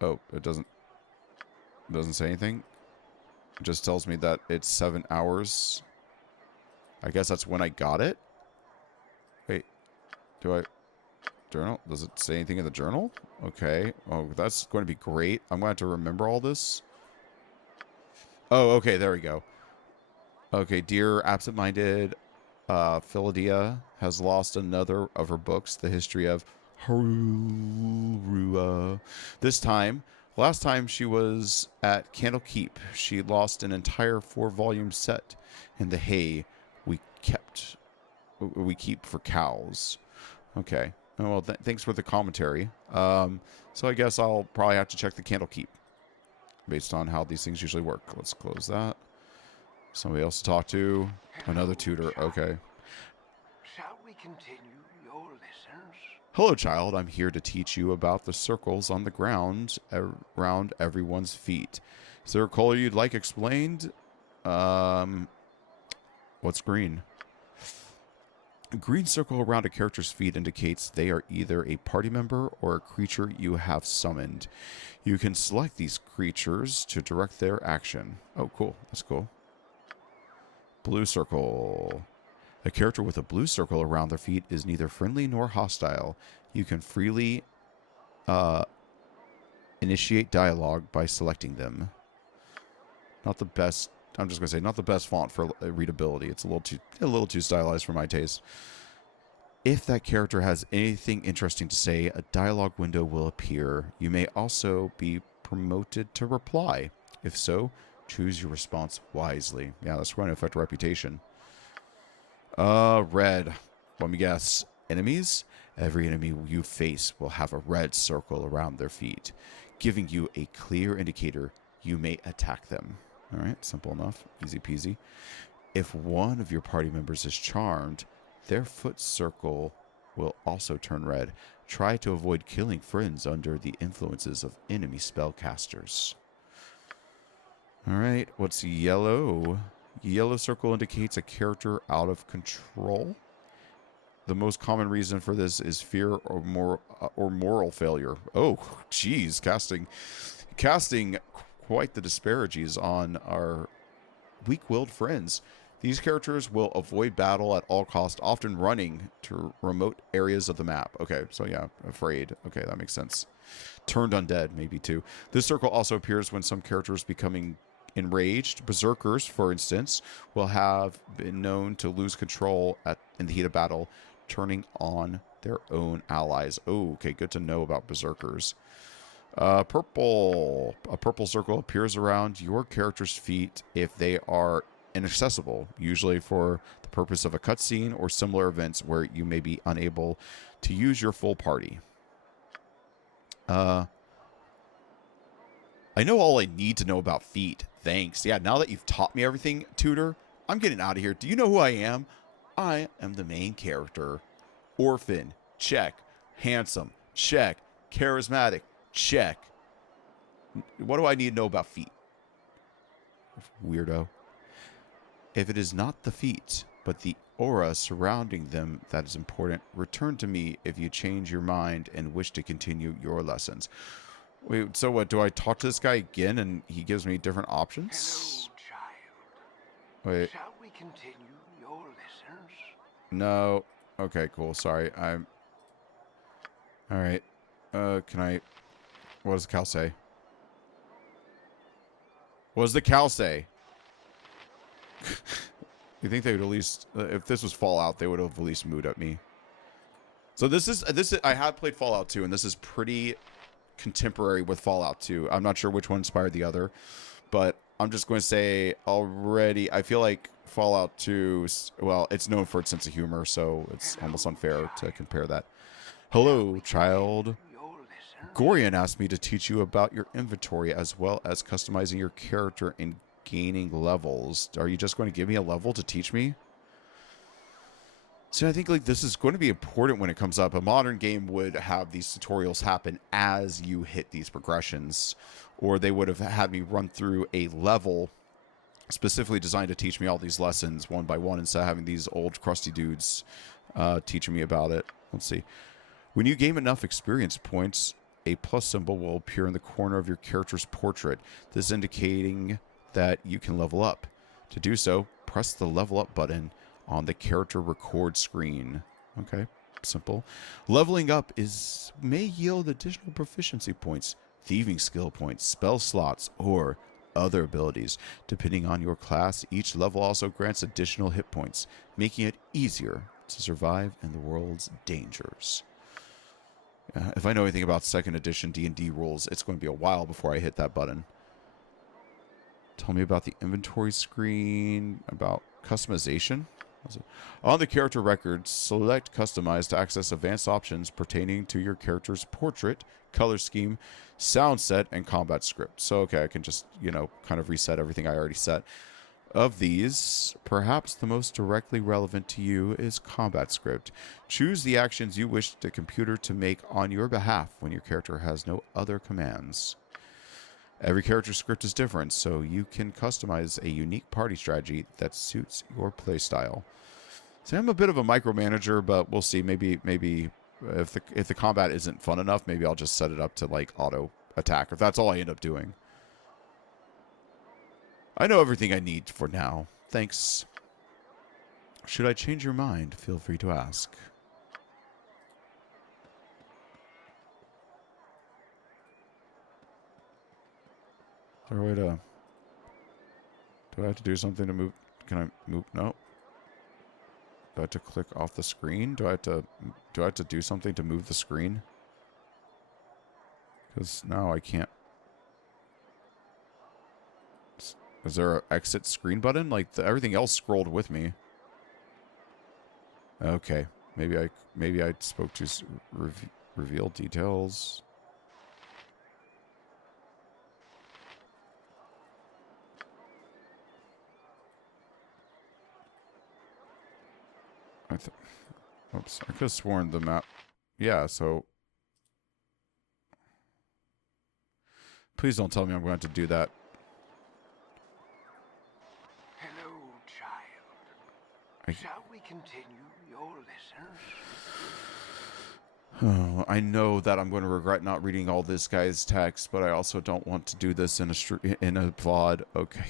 Oh, it doesn't... It doesn't say anything. It just tells me that it's 7 hours. I guess that's when I got it. Wait, do I journal? Does it say anything in the journal? Okay. Oh, that's going to be great. I'm going to have to remember all this. Oh, okay. There we go. Okay, dear absent-minded Philadia has lost another of her books, The History of Harurua. Last time she was at Candle Keep, she lost an entire 4-volume set in the hay we keep for cows. Okay. Oh, well, thanks for the commentary. So I guess I'll probably have to check the Candle Keep based on how these things usually work. Let's close that. Somebody else to talk to. Another tutor. Okay. Shall we continue your lessons? Hello, child. I'm here to teach you about the circles on the ground around everyone's feet. Is there a color you'd like explained? What's green? A green circle around a character's feet indicates they are either a party member or a creature you have summoned. You can select these creatures to direct their action. Oh, cool. That's cool. Blue circle. A character with a blue circle around their feet is neither friendly nor hostile. You can freely initiate dialogue by selecting them. Not the best. I'm just gonna say not the best font for readability. It's a little too stylized for my taste. If that character has anything interesting to say, a dialogue window will appear. You may also be promoted to reply. If so, choose your response wisely. Yeah, that's going to affect reputation. Red. Let me guess. Enemies? Every enemy you face will have a red circle around their feet, giving you a clear indicator you may attack them. All right, simple enough. Easy peasy. If one of your party members is charmed, their foot circle will also turn red. Try to avoid killing friends under the influences of enemy spellcasters. All right, what's yellow? Yellow circle indicates a character out of control. The most common reason for this is fear or moral failure. Oh, geez, casting quite the disparages on our weak-willed friends. These characters will avoid battle at all costs, often running to remote areas of the map. Okay, so yeah, afraid. Okay, that makes sense. Turned undead, maybe too. This circle also appears when some characters becoming enraged. Berserkers, for instance, will have been known to lose control in the heat of battle, turning on their own allies. Oh, okay, good to know about berserkers. Purple. A purple circle appears around your character's feet if they are inaccessible, usually for the purpose of a cutscene or similar events where you may be unable to use your full party. I know all I need to know about feet. Thanks. Yeah, now that you've taught me everything, tutor, I'm getting out of here. Do you know who I am? I am the main character. Orphan. Check. Handsome. Check. Charismatic. Check. What do I need to know about feet? Weirdo. If it is not the feet, but the aura surrounding them that is important, return to me if you change your mind and wish to continue your lessons. Wait, so what? Do I talk to this guy again and he gives me different options? Hello, child. Wait. Shall we continue your lessons? No. Okay, cool. Sorry. All right. Can I... What does the cow say? What does the cow say? You think they would at least... if this was Fallout, they would have at least mooed at me. So this is... I have played Fallout 2, and this is pretty contemporary with Fallout 2. I'm not sure which one inspired the other, but I'm just going to say already, I feel like Fallout 2, well, it's known for its sense of humor, so it's almost unfair to compare that. Hello, child. Gorian asked me to teach you about your inventory as well as customizing your character and gaining levels. Are you just going to give me a level to teach me? So I think like this is going to be important when it comes up. A modern game would have these tutorials happen as you hit these progressions, or they would have had me run through a level specifically designed to teach me all these lessons one by one instead of having these old crusty dudes teaching me about it. Let's see. When you gain enough experience points, a plus symbol will appear in the corner of your character's portrait. This indicating that you can level up. To do so, press the level up button on the character record screen. Okay, simple. Leveling up may yield additional proficiency points, thieving skill points, spell slots, or other abilities. Depending on your class, each level also grants additional hit points, making it easier to survive in the world's dangers. If I know anything about 2nd edition D&D rules, it's going to be a while before I hit that button. Tell me about the inventory screen, about customization. On the character record, select Customize to access advanced options pertaining to your character's portrait, color scheme, sound set, and combat script. So, okay, I can just, kind of reset everything I already set. Of these, perhaps the most directly relevant to you is combat script. Choose the actions you wish the computer to make on your behalf when your character has no other commands. Every character script is different, so you can customize a unique party strategy that suits your playstyle. So I'm a bit of a micromanager, but we'll see. Maybe if the combat isn't fun enough, maybe I'll just set it up to like auto attack if that's all I end up doing. I know everything I need for now. Thanks. Should I change your mind? Feel free to ask. Do I have to do something to move? Can I move? No. Do I have to click off the screen? Do I have to do something to move the screen? Because now I can't. Is there an exit screen button? Like everything else scrolled with me. Okay, maybe I spoke to reveal details. Oops, I could have sworn the map. Yeah, so please don't tell me I'm going to have to do that. Hello, child. Shall we continue your lessons? Oh, I know that I'm going to regret not reading all this guy's text, but I also don't want to do this in a VOD. Okay.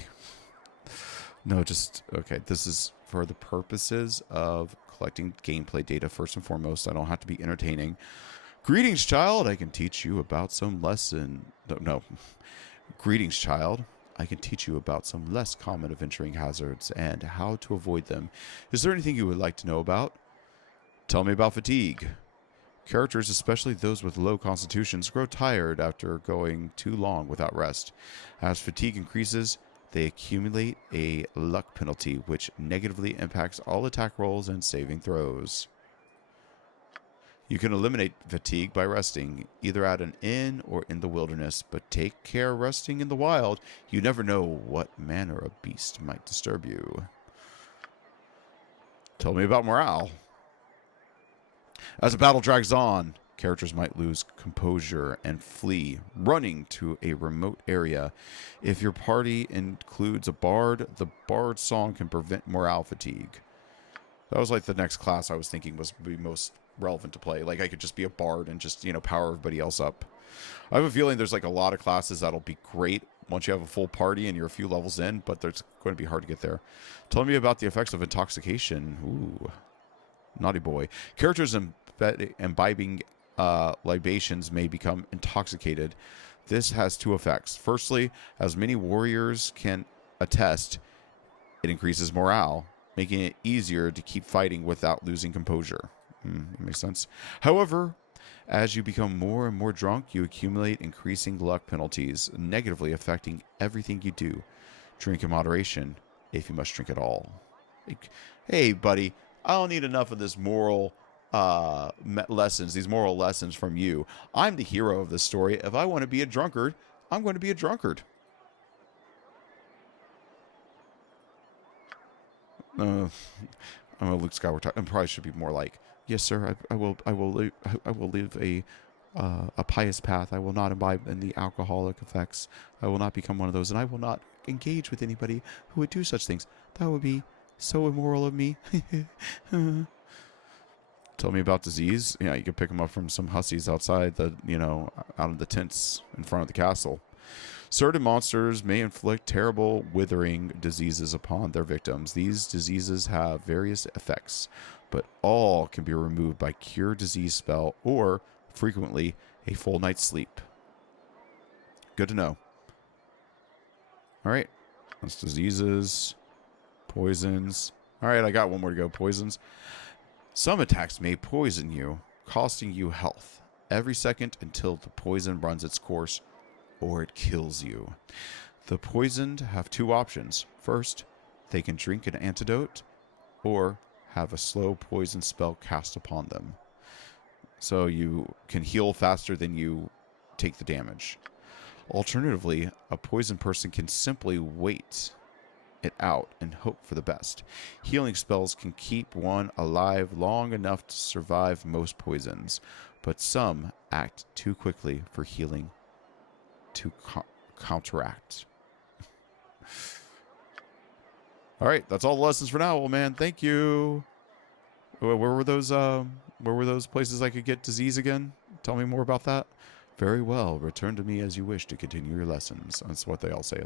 No, just okay. This is for the purposes of collecting gameplay data first and foremost. I don't have to be entertaining. Greetings, child. I can teach you about some No. Greetings, child. I can teach you about some less common adventuring hazards and how to avoid them. Is there anything you would like to know about? Tell me about fatigue. Characters, especially those with low constitutions, grow tired after going too long without rest. As fatigue increases, they accumulate a luck penalty, which negatively impacts all attack rolls and saving throws. You can eliminate fatigue by resting, either at an inn or in the wilderness, but take care resting in the wild. You never know what manner of beast might disturb you. Tell me about morale. As the battle drags on, characters might lose composure and flee, running to a remote area. If your party includes a bard, the bard song can prevent morale fatigue. That was like the next class I was thinking was be most relevant to play. Like I could just be a bard and just, power everybody else up. I have a feeling there's like a lot of classes that'll be great once you have a full party and you're a few levels in, but it's going to be hard to get there. Tell me about the effects of intoxication. Ooh, naughty boy. Characters imbibing libations may become intoxicated. This has two effects. Firstly, as many warriors can attest, it increases morale, making it easier to keep fighting without losing composure. That makes sense. However, as you become more and more drunk, you accumulate increasing luck penalties, negatively affecting everything you do. Drink in moderation, if you must drink at all. Hey, buddy, I don't need enough of this moral lessons, these moral lessons from you. I'm the hero of this story. If I want to be a drunkard, I'm going to be a drunkard. I'm a Luke Skywalker. I probably should be more like, yes, sir. I will live a pious path. I will not imbibe in the alcoholic effects. I will not become one of those, and I will not engage with anybody who would do such things. That would be so immoral of me. Tell me about disease. Yeah, you can pick them up from some hussies outside the, out of the tents in front of the castle. Certain monsters may inflict terrible withering diseases upon their victims. These diseases have various effects, but all can be removed by cure disease spell or, frequently, a full night's sleep. Good to know. All right. That's diseases, poisons. All right, I got one more to go. Poisons. Some attacks may poison you, costing you health every second until the poison runs its course or it kills you. The poisoned have two options. First, they can drink an antidote or have a slow poison spell cast upon them. So you can heal faster than you take the damage. Alternatively, a poisoned person can simply wait it out and hope for the best. Healing spells can keep one alive long enough to survive most poisons, but some act too quickly for healing to counteract. All right, that's all the lessons for now, old man. Thank you. Where were those places I could get disease again? Tell me more about that. Very well. Return to me as you wish to continue your lessons. That's what they all say.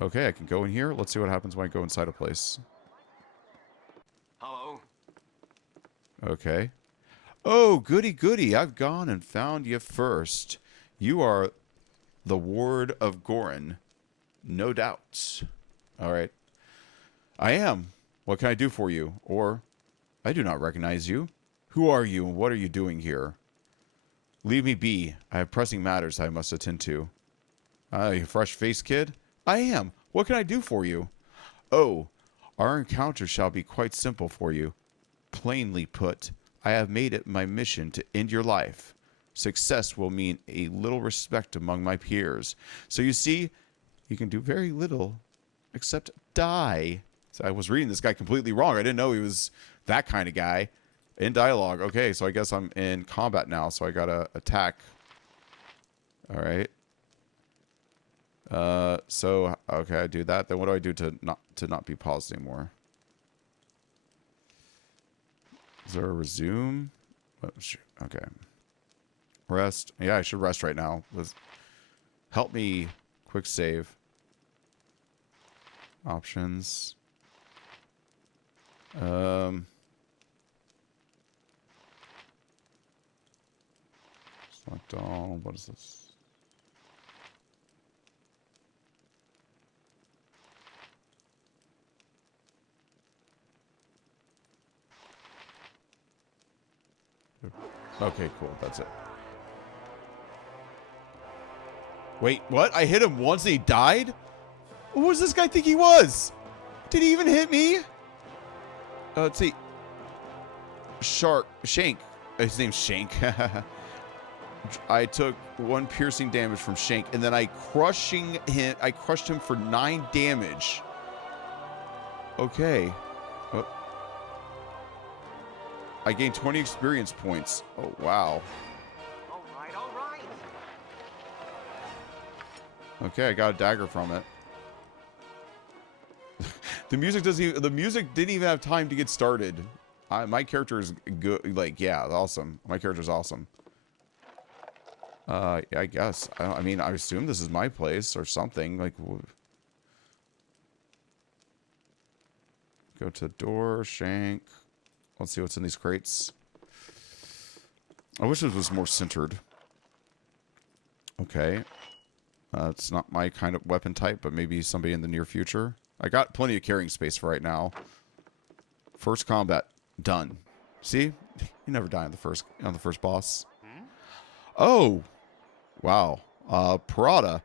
Okay, I can go in here. Let's see what happens when I go inside a place. Hello? Okay. Oh, goody goody. I've gone and found you first. You are the Ward of Gorin. No doubt. All right. I am. What can I do for you? Or, I do not recognize you. Who are you and what are you doing here? Leave me be. I have pressing matters I must attend to. You fresh-faced kid? I am. What can I do for you? Oh, our encounter shall be quite simple for you. Plainly put, I have made it my mission to end your life. Success will mean a little respect among my peers. So you see, you can do very little except die. So I was reading this guy completely wrong. I didn't know he was that kind of guy. In dialogue. Okay, so I guess I'm in combat now, so I gotta attack. All right. So okay, I do that. Then what do I do to not be paused anymore? Is there a resume? Oh, okay. Rest. Yeah, I should rest right now. Help me. Quick save. Options. Select all. What is this? Okay, cool. That's it. Wait, what? I hit him once and he died? Who does this guy think he was? Did he even hit me? Let's see. Shank. His name's Shank. I took 1 piercing damage from Shank, and then I crushed him for 9 damage. Okay. Oh. I gained 20 experience points. Oh, wow. All right, all right. Okay, I got a dagger from it. The music didn't even have time to get started. My character is good. Like, yeah, awesome. My character's awesome. Yeah, I guess. I mean, I assume this is my place or something. Like, go to the door, Shank. Let's see what's in these crates. I wish it was more centered. Okay. It's not my kind of weapon type, but maybe somebody in the near future. I got plenty of carrying space for right now. First combat. Done. See? You never die on the first boss. Oh! Wow. Parada.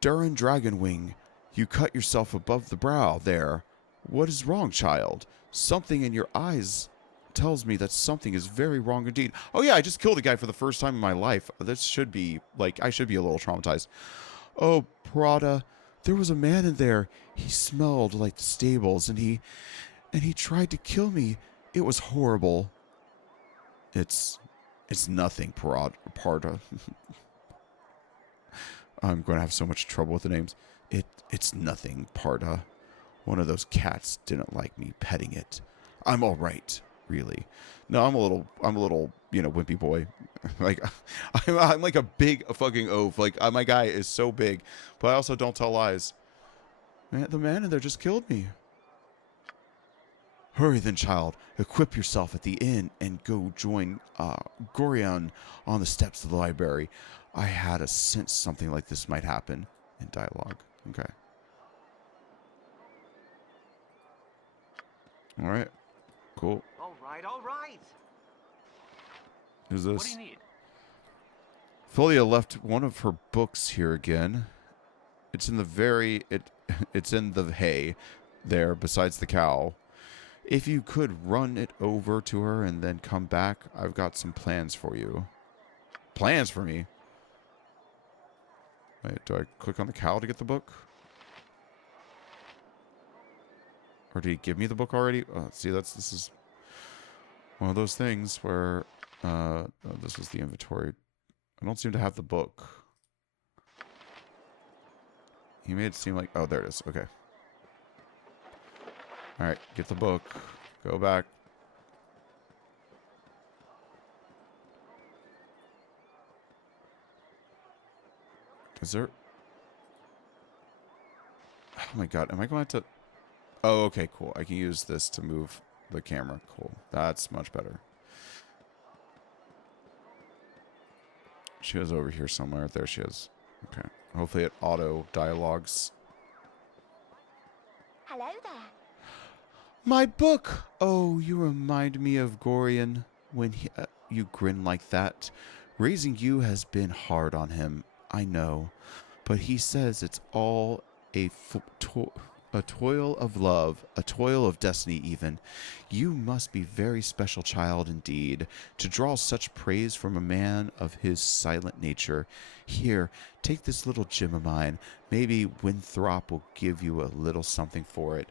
Durin Dragonwing. You cut yourself above the brow there. What is wrong, child? Something in your eyes tells me that something is very wrong indeed. Oh yeah, I just killed a guy for the first time in my life. This should be, like, I should be a little traumatized. Oh, Parada, there was a man in there. He smelled like the stables, and he tried to kill me. It was horrible. It's nothing, Parada. I'm going to have so much trouble with the names. It's nothing, Parda. One of those cats didn't like me petting it. I'm all right, really. No, I'm a little, wimpy boy. Like, I'm like a big fucking oaf. Like, my guy is so big, but I also don't tell lies. Man, the man in there just killed me. Hurry then, child. Equip yourself at the inn and go join Gorion on the steps of the library. I had a sense something like this might happen. In dialogue. Okay. All right. Cool. All right, all right. Who's What do this? you need? Folia left one of her books here again. It's in it's in the hay there besides the cow. If you could run it over to her and then come back, I've got some plans for you. Plans for me? Wait, do I click on the cow to get the book? Or did he give me the book already? See, this is one of those things where this is the inventory. I don't seem to have the book. He made it seem like, oh, there it is. Okay. All right, get the book. Go back. Is there... Oh my god, am I going to... Oh, okay, cool. I can use this to move the camera. Cool. That's much better. She was over here somewhere. There she is. Okay. Hopefully it auto dialogues. Hello there. My book! Oh, you remind me of Gorion when you grin like that. Raising you has been hard on him, I know. But he says it's all a toil of love, a toil of destiny even. You must be very special child indeed, to draw such praise from a man of his silent nature. Here, take this little gem of mine. Maybe Winthrop will give you a little something for it.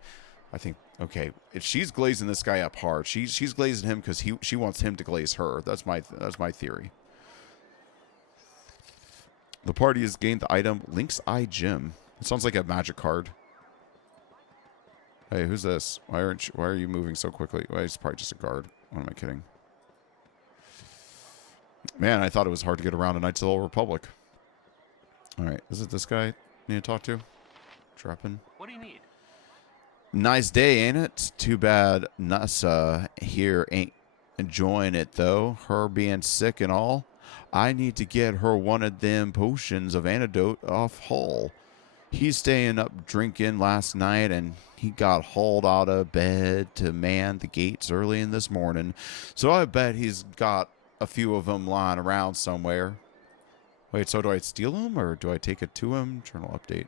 I think, okay, if she's glazing this guy up hard, she's glazing him because she wants him to glaze her. That's my theory. The party has gained the item Lynx Eye Gem. It sounds like a magic card. Hey, who's this? Why are you moving so quickly? Well, it's probably just a guard. What am I kidding? Man, I thought it was hard to get around a Knights of the Old Republic. All right, is it this guy I need to talk to? Dropping. What do you need? Nice day, ain't it? Too bad Nasa here ain't enjoying it, though. Her being sick and all. I need to get her one of them potions of antidote off Hull. He's staying up drinking last night, and he got hauled out of bed to man the gates early in this morning. So I bet he's got a few of them lying around somewhere. Wait, so do I steal them, or do I take it to him? Journal update.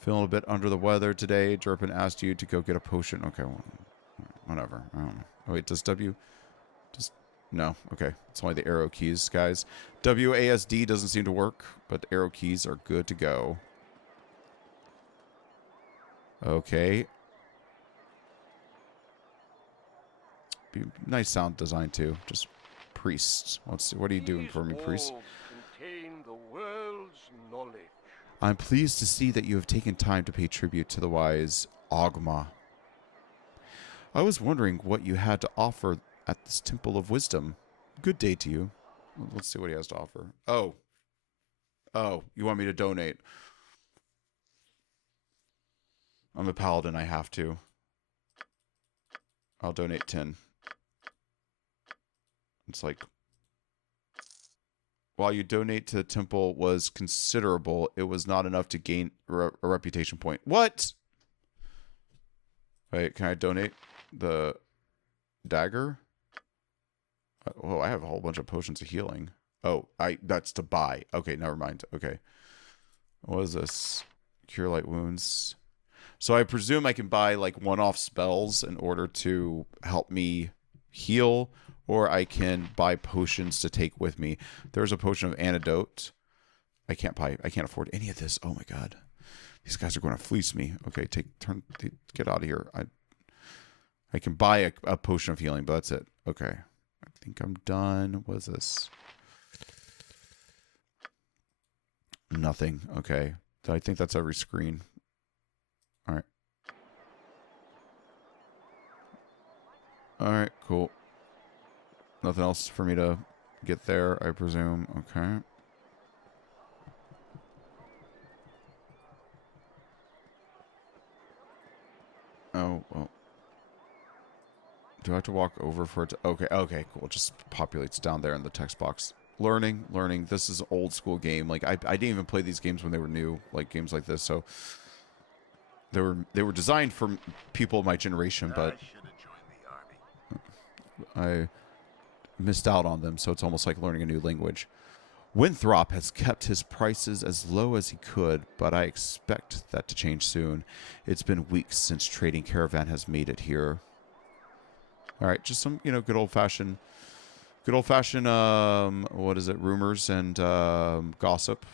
Feeling a bit under the weather today. Durpin asked you to go get a potion. Okay, well, whatever. I don't know. Oh, wait, does W... No, okay. It's only the arrow keys, guys. WASD doesn't seem to work, but the arrow keys are good to go. Okay. Be nice sound design, too. Just priests. What are you doing for me, priest? Contain the world's knowledge. I'm pleased to see that you have taken time to pay tribute to the wise Ogma. I was wondering what you had to offer at this Temple of Wisdom. Good day to you. Let's see what he has to offer. Oh. Oh, you want me to donate? I'm a paladin, I have to. I'll donate 10. It's like, while you donate to the temple was considerable, it was not enough to gain a reputation point. What? Wait, can I donate the dagger? Oh, I have a whole bunch of potions of healing. Oh, that's to buy. Okay, never mind. Okay. What is this? Cure light wounds. So I presume I can buy like one-off spells in order to help me heal, or I can buy potions to take with me. There's a potion of antidote. I can't afford any of this. Oh my god. These guys are going to fleece me. Okay, get out of here. I can buy a potion of healing, but that's it. Okay. I think I'm done. What is this? Nothing. Okay. I think that's every screen. All right. Alright, cool. Nothing else for me to get there, I presume. Okay. Oh, well. Do I have to walk over for it to... Okay, okay, cool. It just populates down there in the text box. Learning. This is an old school game. Like, I didn't even play these games when they were new, like games like this, so... They were designed for people of my generation, but... I should have joined the army. I missed out on them, so it's almost like learning a new language. Winthrop has kept his prices as low as he could, but I expect that to change soon. It's been weeks since trading caravan has made it here. All right, just some, good old-fashioned, what is it, rumors and gossip.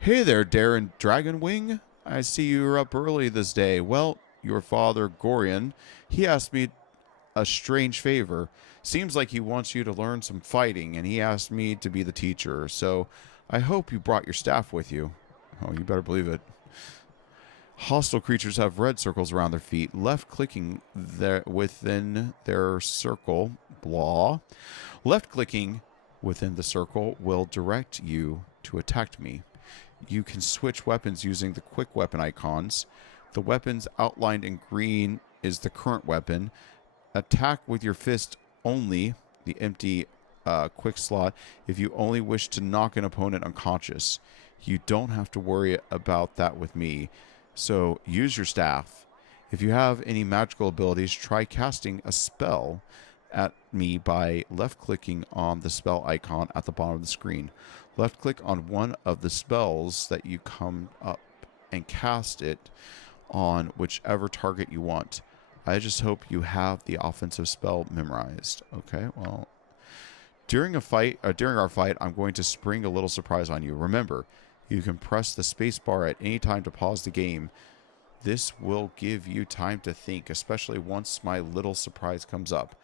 Hey there, Darren Dragonwing. I see you're up early this day. Well, your father, Gorian, he asked me a strange favor. Seems like he wants you to learn some fighting, and he asked me to be the teacher. So I hope you brought your staff with you. Oh, you better believe it. Hostile creatures have red circles around their feet. Left-clicking within their circle, blah. Left-clicking within the circle will direct you to attack me. You can switch weapons using the quick weapon icons. The weapons outlined in green is the current weapon. Attack with your fist only, the empty quick slot, if you only wish to knock an opponent unconscious. You don't have to worry about that with me. So use your staff. If you have any magical abilities, try casting a spell at me by left-clicking on the spell icon at the bottom of the screen. Left-click on one of the spells that you come up and cast it on whichever target you want. I just hope you have the offensive spell memorized. Okay, well, during our fight, I'm going to spring a little surprise on you. Remember, you can press the space bar at any time to pause the game. This will give you time to think, especially once my little surprise comes up.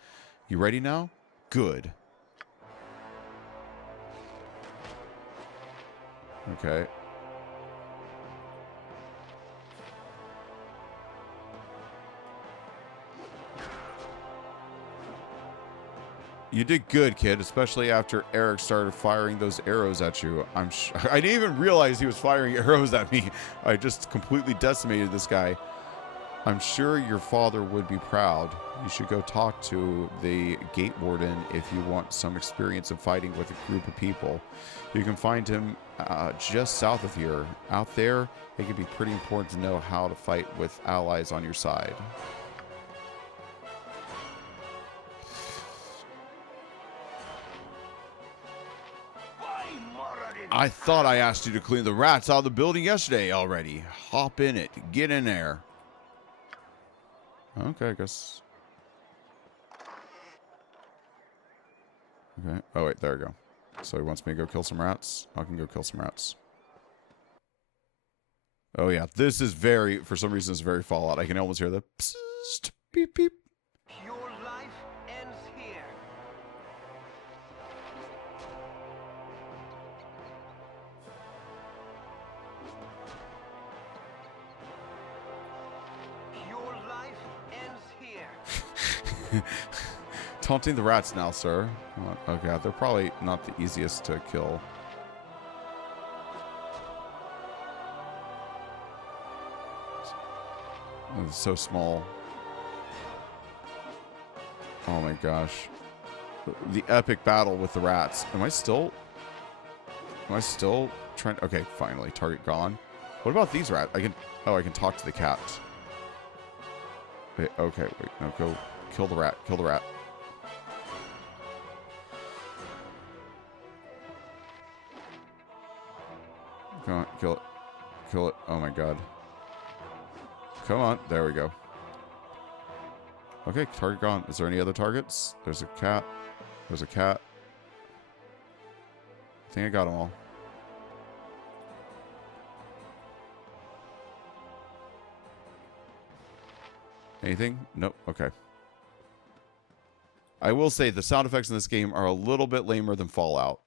You ready now? Good. Okay. You did good, kid, especially after Eric started firing those arrows at you. I didn't even realize he was firing arrows at me. I just completely decimated this guy. I'm sure your father would be proud. You should go talk to the gate warden if you want some experience in fighting with a group of people. You can find him just south of here. Out there, it can be pretty important to know how to fight with allies on your side. I thought I asked you to clean the rats out of the building yesterday already. Hop in it. Get in there. Okay, I guess. Okay. Oh, wait. There we go. So he wants me to go kill some rats. I can go kill some rats. Oh, yeah. This is very, for some reason, it's very Fallout. I can almost hear the psst, beep, beep. Your life ends here. Your life ends here. Taunting the rats now, sir. Oh, God. They're probably not the easiest to kill. It's so small. Oh my gosh. The epic battle with the rats. Am I still trying? Okay, finally. Target gone. What about these rats? I can talk to the cats. Wait, okay, wait. No, go kill the rat. Kill the rat. Come on, kill it. Kill it. Oh my god. Come on. There we go. Okay, target gone. Is there any other targets? There's a cat. There's a cat. I think I got them all. Anything? Nope. Okay. I will say the sound effects in this game are a little bit lamer than Fallout.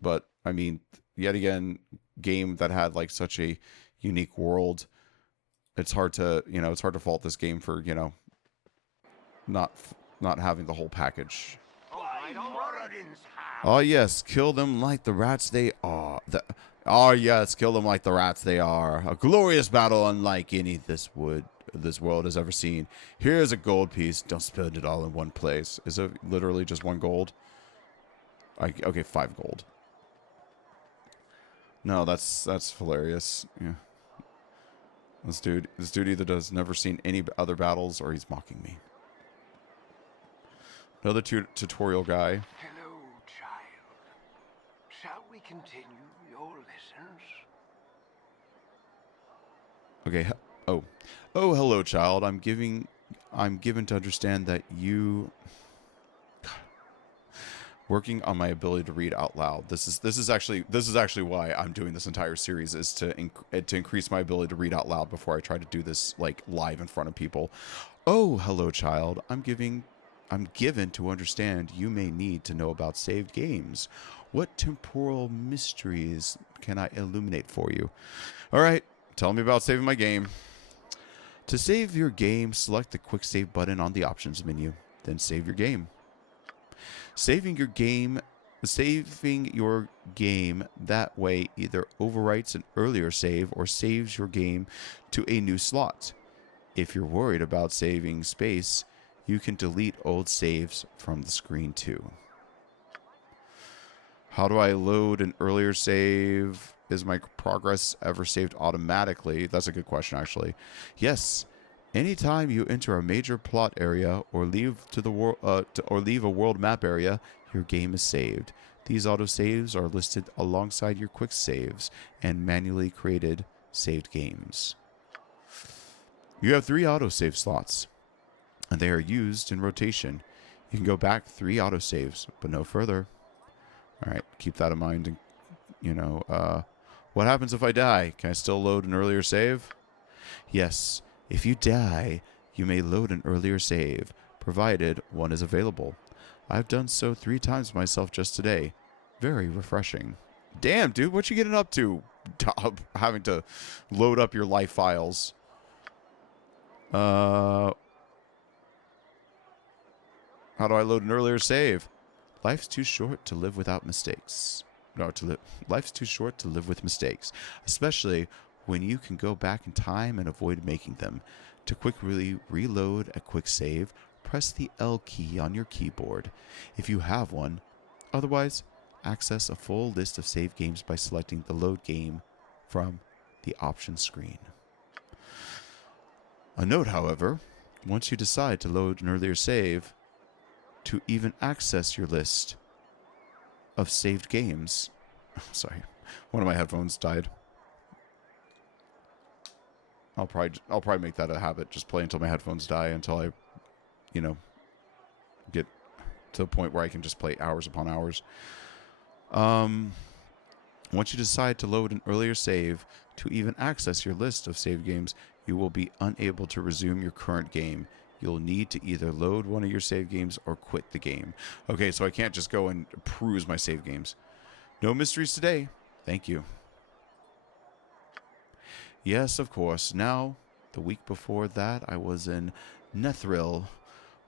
But, I mean, yet again, game that had like such a unique world. it's hard to, it's hard to fault this game for, not having the whole package. Oh yes, kill them like the rats they are. Oh yes, kill them like the rats they are. A glorious battle unlike any this world has ever seen. Here's a gold piece. Don't spend it all in one place. Is it literally just 1 gold? Okay, 5 gold. No, that's hilarious. Yeah. This dude either does never seen any other battles or he's mocking me. Another tutorial guy. Hello, child. Shall we continue your lessons? Okay. Oh, hello, child. I'm given to understand that you working on my ability to read out loud. This is actually why I'm doing this entire series, is to increase my ability to read out loud before I try to do this like live in front of people. Oh, hello, child. I'm given to understand you may need to know about saved games. What temporal mysteries can I illuminate for you? All right, tell me about saving my game. To save your game, select the quick save button on the options menu, then save your game. Saving your game that way either overwrites an earlier save or saves your game to a new slot. If you're worried about saving space, you can delete old saves from the screen too. How do I load an earlier save? Is my progress ever saved automatically? That's a good question, actually. Yes. Anytime you enter a major plot area or leave a world map area, your game is saved. These autosaves are listed alongside your quick saves and manually created saved games. You have 3 autosave slots, and they are used in rotation. You can go back 3 autosaves, but no further. All right, keep that in mind. And, what happens if I die? Can I still load an earlier save? Yes. If you die, you may load an earlier save, provided one is available. I've done so 3 times myself just today. Very refreshing. Damn, dude, what you getting up to? Having to load up your life files. How do I load an earlier save? Life's too short to live without mistakes. Life's too short to live with mistakes, especially when you can go back in time and avoid making them. To quickly reload a quick save, press the L key on your keyboard if you have one. Otherwise, access a full list of save games by selecting the load game from the options screen. A note, however, once you decide to load an earlier save, to even access your list of saved games... Sorry, one of my headphones died. I'll probably make that a habit. Just play until my headphones die, until I, get to the point where I can just play hours upon hours. Once you decide to load an earlier save, to even access your list of save games, you will be unable to resume your current game. You'll need to either load one of your save games or quit the game. Okay, so I can't just go and peruse my save games. No mysteries today. Thank you. Yes, of course. Now, the week before that, I was in Nethril.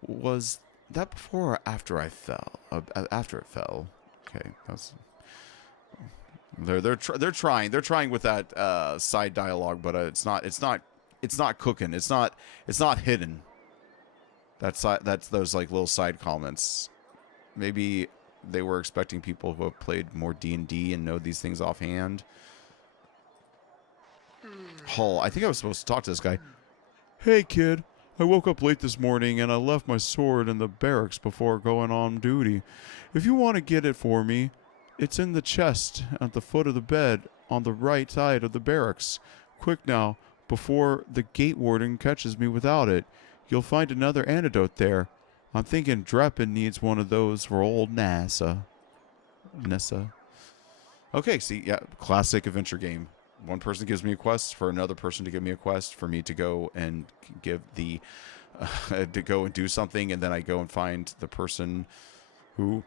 Was that before or after I fell? After it fell. Okay, that's. They're trying with that side dialogue, but it's not cooking. It's not hidden. That's those like little side comments. Maybe they were expecting people who have played more D&D and know these things offhand. Hull, I think I was supposed to talk to this guy. Hey, kid. I woke up late this morning and I left my sword in the barracks before going on duty. If you want to get it for me, it's in the chest at the foot of the bed on the right side of the barracks. Quick now, before the gate warden catches me without it. You'll find another antidote there. I'm thinking Dreppen needs one of those for old Nessa. Okay, see, yeah, classic adventure game. One person gives me a quest for another person to give me a quest for me to go and give the to go and do something, and then I go and find the person who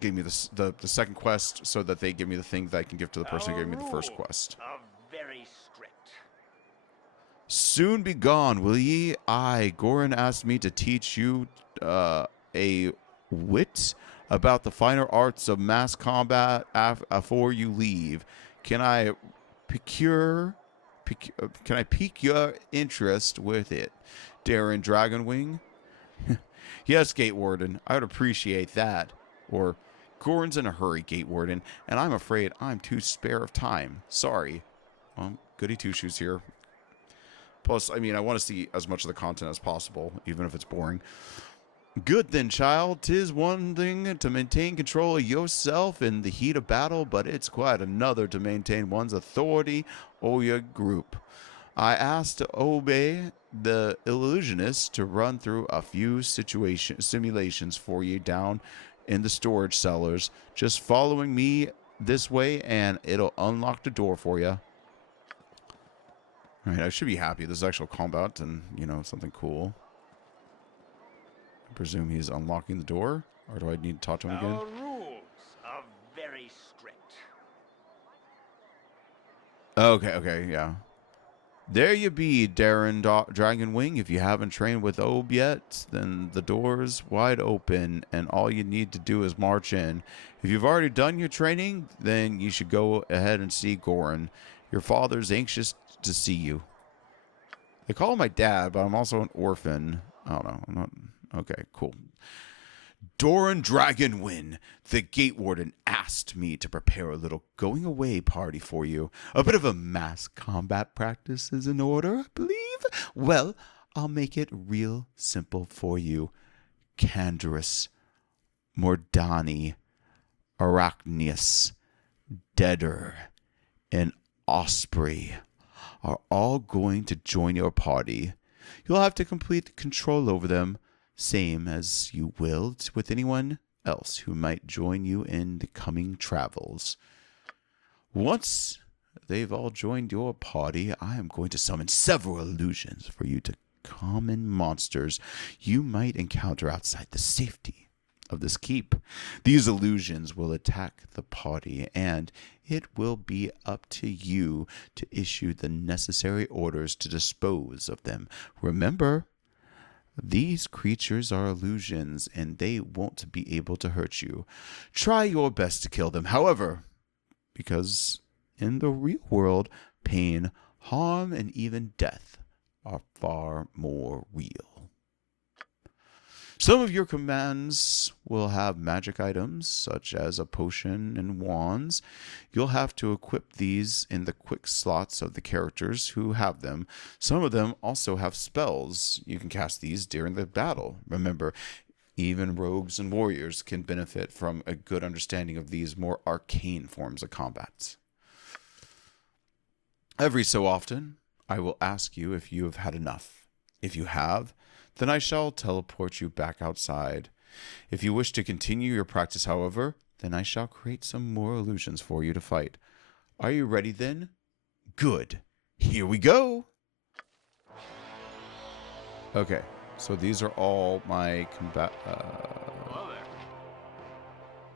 gave me the second quest so that they give me the thing that I can give to the person who gave me the first quest. Are very strict. Soon be gone, will ye? Goran asked me to teach you a wit about the finer arts of mass combat afore you leave. Can I pique your interest with it, Darren Dragonwing? Yes, Gate Warden, I would appreciate that. Or, Goran's in a hurry, Gate Warden, and I'm afraid I'm too spare of time. Sorry. Well, goody two-shoes here. Plus, I mean, I want to see as much of the content as possible, even if it's boring. Good then, child. 'Tis one thing to maintain control of yourself in the heat of battle, but it's quite another to maintain one's authority over your group. I asked to obey the illusionist to run through a few simulations for you down in the storage cellars. Just following me this way, and it'll unlock the door for you. All right, I should be happy. This is actual combat and, you know, something cool. I presume he's unlocking the door, or do I need to talk to him again? Our rules are very strict. Okay, yeah. There you be, Darren Dragonwing. If you haven't trained with Ob yet, then the door's wide open, and all you need to do is march in. If you've already done your training, then you should go ahead and see Goran. Your father's anxious to see you. They call him my dad, but I'm also an orphan. I don't know. I'm not... Okay, cool. Doran Dragonwin, the Gate Warden, asked me to prepare a little going away party for you. A bit of a mass combat practice is in order, I believe. Well, I'll make it real simple for you. Canderous, Mordani, Arachnius, Deader, and Osprey are all going to join your party. You'll have to complete control over them, same as you will with anyone else who might join you in the coming travels. Once they've all joined your party, I am going to summon several illusions for you to common monsters you might encounter outside the safety of this keep. These illusions will attack the party, and it will be up to you to issue the necessary orders to dispose of them. Remember, these creatures are illusions, and they won't be able to hurt you. Try your best to kill them, however, because in the real world, pain, harm, and even death are far more real. Some of your commands will have magic items, such as a potion and wands. You'll have to equip these in the quick slots of the characters who have them. Some of them also have spells. You can cast these during the battle. Remember, even rogues and warriors can benefit from a good understanding of these more arcane forms of combat. Every so often, I will ask you if you have had enough. If you have, then I shall teleport you back outside. If you wish to continue your practice, however, then I shall create some more illusions for you to fight. Are you ready then? Good. Here we go. Okay, so these are all my combat... Hello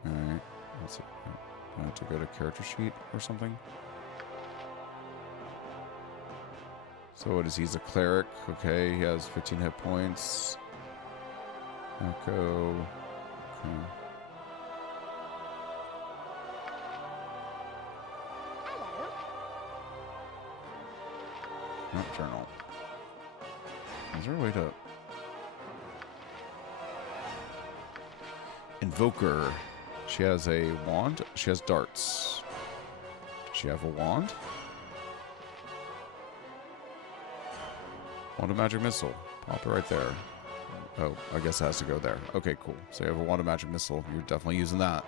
there. Alright, let's see. I have to go to character sheet or something. So what is he? He's a cleric. Okay, he has 15 hit points. Echo. Okay. Not journal. Is there a way to... Invoker. She has a wand. She has darts. Does she have a wand? Wand of Magic Missile. Pop it right there. Oh, I guess it has to go there. Okay, cool. So you have a Wand of Magic Missile. You're definitely using that.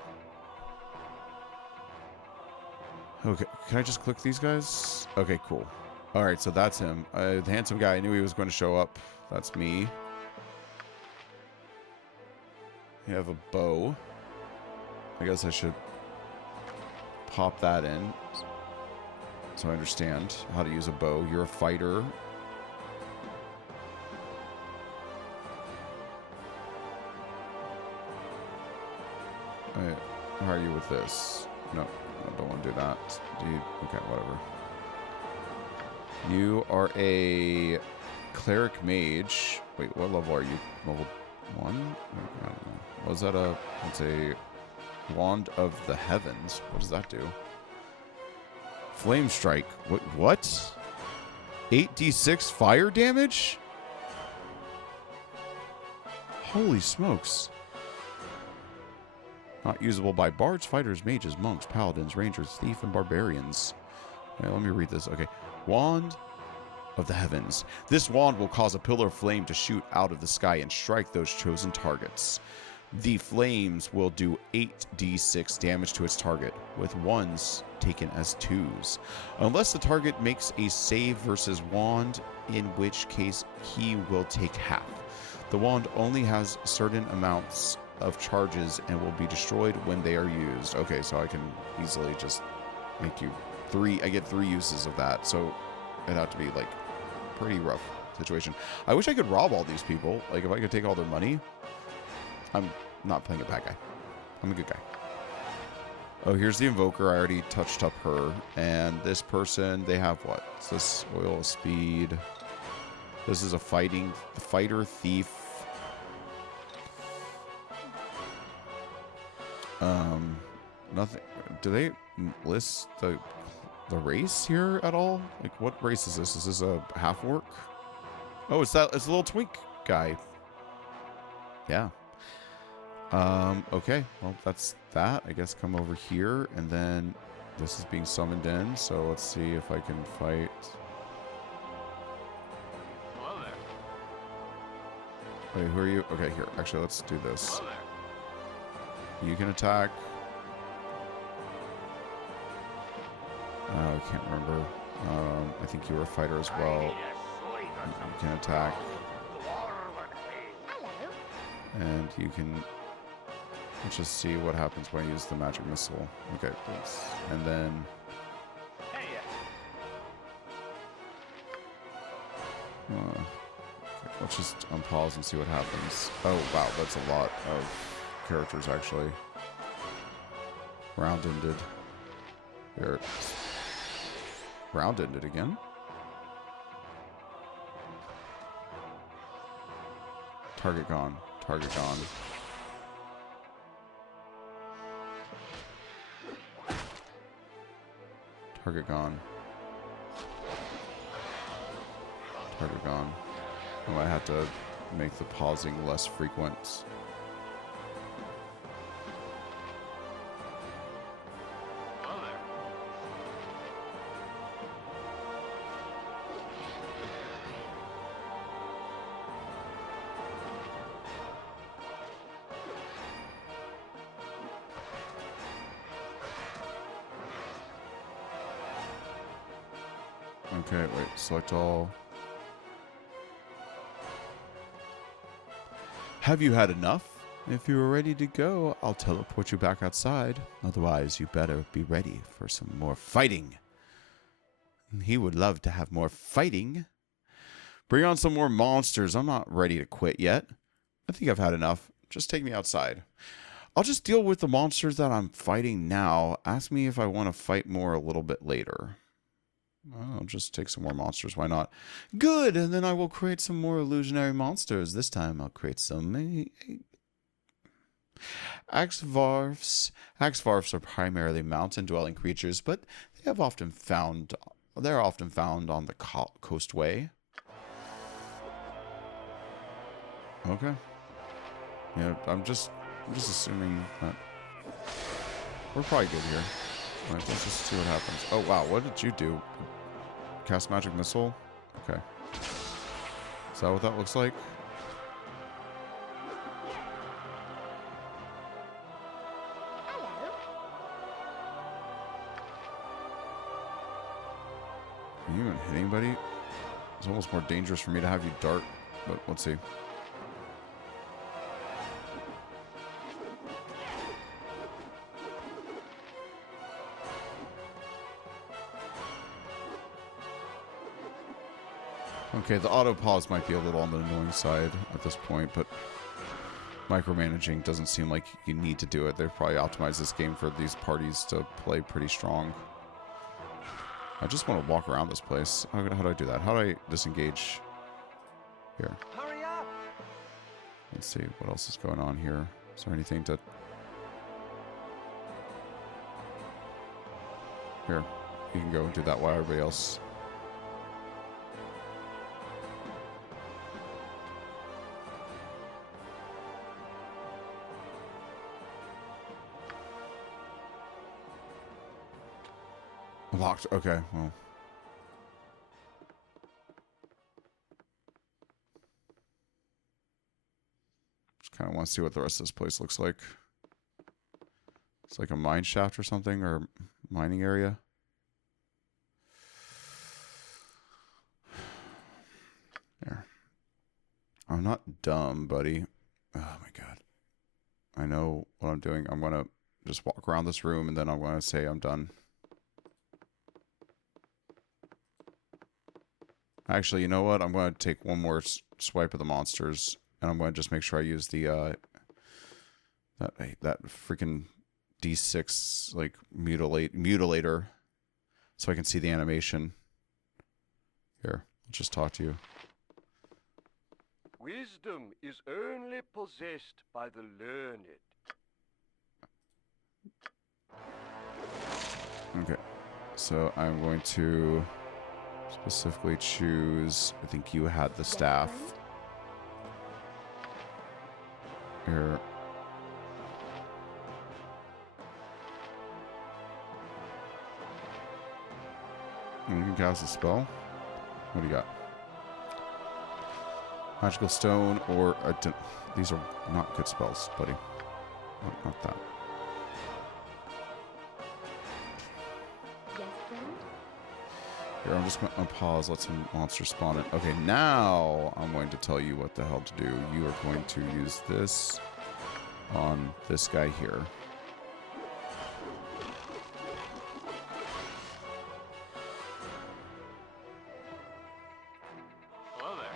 Okay, can I just click these guys? Okay, cool. All right, so that's him. The handsome guy, I knew he was going to show up. That's me. You have a bow. I guess I should pop that in so I understand how to use a bow. You're a fighter. How are you with this? No, I don't want to do that. Do you? Okay, whatever. You are a cleric mage. Wait, what level are you? Level 1? I don't know. Was that a... It's a wand of the heavens. What does that do? Flame strike. What? 8d6 fire damage? Holy smokes. Not usable by bards, fighters, mages, monks, paladins, rangers, thief, and barbarians. Okay, let me read this. Okay. Wand of the heavens. This wand will cause a pillar of flame to shoot out of the sky and strike those chosen targets. The flames will do 8d6 damage to its target, with 1s taken as 2s. Unless the target makes a save versus wand, in which case he will take half. The wand only has certain amounts of charges and will be destroyed when they are used. Okay, so I can easily just make you 3. I get 3 uses of that, so it'd have to be like pretty rough situation. I wish I could rob all these people. Like if I could take all their money. I'm not playing a bad guy. I'm a good guy. Oh, here's the invoker. I already touched up her. And this person, they have what? It's this oil speed. This is a fighter thief. Nothing. Do they list the race here at all? Like, what race is this? Is this a half orc? Oh, it's a little twink guy. Yeah. Okay. Well, that's that. I guess come over here, and then this is being summoned in. So let's see if I can fight. Hello there. Wait, who are you? Okay, here. Actually, let's do this. Hello there. You can attack. I can't remember. I think you were a fighter as well. You can attack. And you can... Let's just see what happens when I use the magic missile. Okay, thanks. And then... okay, let's just unpause and see what happens. Oh, wow, that's a lot of characters, actually. Round ended. There. Round ended again. Target gone. Target gone. Target gone. Target gone. I might have to make the pausing less frequent. Okay, wait, select all. Have you had enough? If you are ready to go, I'll teleport you back outside. Otherwise, you better be ready for some more fighting. He would love to have more fighting. Bring on some more monsters. I'm not ready to quit yet. I think I've had enough. Just take me outside. I'll just deal with the monsters that I'm fighting now. Ask me if I want to fight more a little bit later. I'll just take some more monsters. Why not? Good! And then I will create some more illusionary monsters. This time I'll create some... Axvarfs. Axvarfs are primarily mountain-dwelling creatures, but they're often found on the coastway. Okay. Yeah, I'm just assuming that we're probably good here. All right, let's just see what happens. Oh wow, what did you do? Cast magic missile? Okay. Is that what that looks like? Can you even hit anybody? It's almost more dangerous for me to have you dart, but let's see. Okay, the auto pause might be a little on the annoying side at this point, but micromanaging doesn't seem like you need to do it. They've probably optimized this game for these parties to play pretty strong. I just want to walk around this place. How do I do that? How do I disengage? Here. Hurry up! Let's see what else is going on here. Is there anything to... Here. You can go and do that while everybody else... Locked. Okay, well. Just kind of want to see what the rest of this place looks like. It's like a mine shaft or something, or mining area. There. I'm not dumb, buddy. Oh my god. I know what I'm doing. I'm going to just walk around this room and then I'm going to say I'm done. Actually, you know what? I'm going to take one more swipe of the monsters, and I'm going to just make sure I use the that freaking D6 like mutilator, so I can see the animation. Here, I'll just talk to you. Wisdom is only possessed by the learned. Okay, so I'm going to specifically choose, I think you had the staff. Here. And you can cast a spell. What do you got? Magical stone or... these are not good spells, buddy. No, not that. Here, I'm just going to pause, let some monsters spawn in. Okay, now I'm going to tell you what the hell to do. You are going to use this on this guy here. Hello there.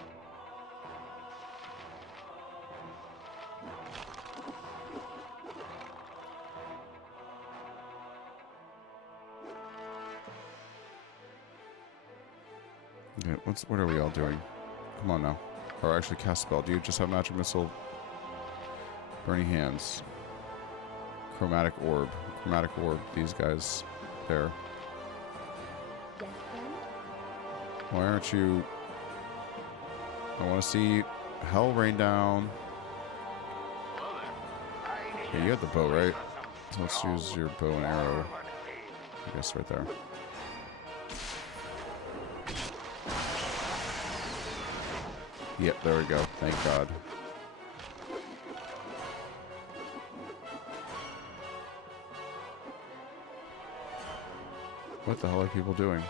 Okay, what are we all doing? Come on now. Or actually cast spell. Do you just have magic missile? Burning hands. Chromatic orb. Chromatic orb. These guys there. Why aren't you... I want to see hell rain down. Okay, you have the bow, right? So let's use your bow and arrow. I guess right there. Yep, there we go. Thank God. What the hell are people doing?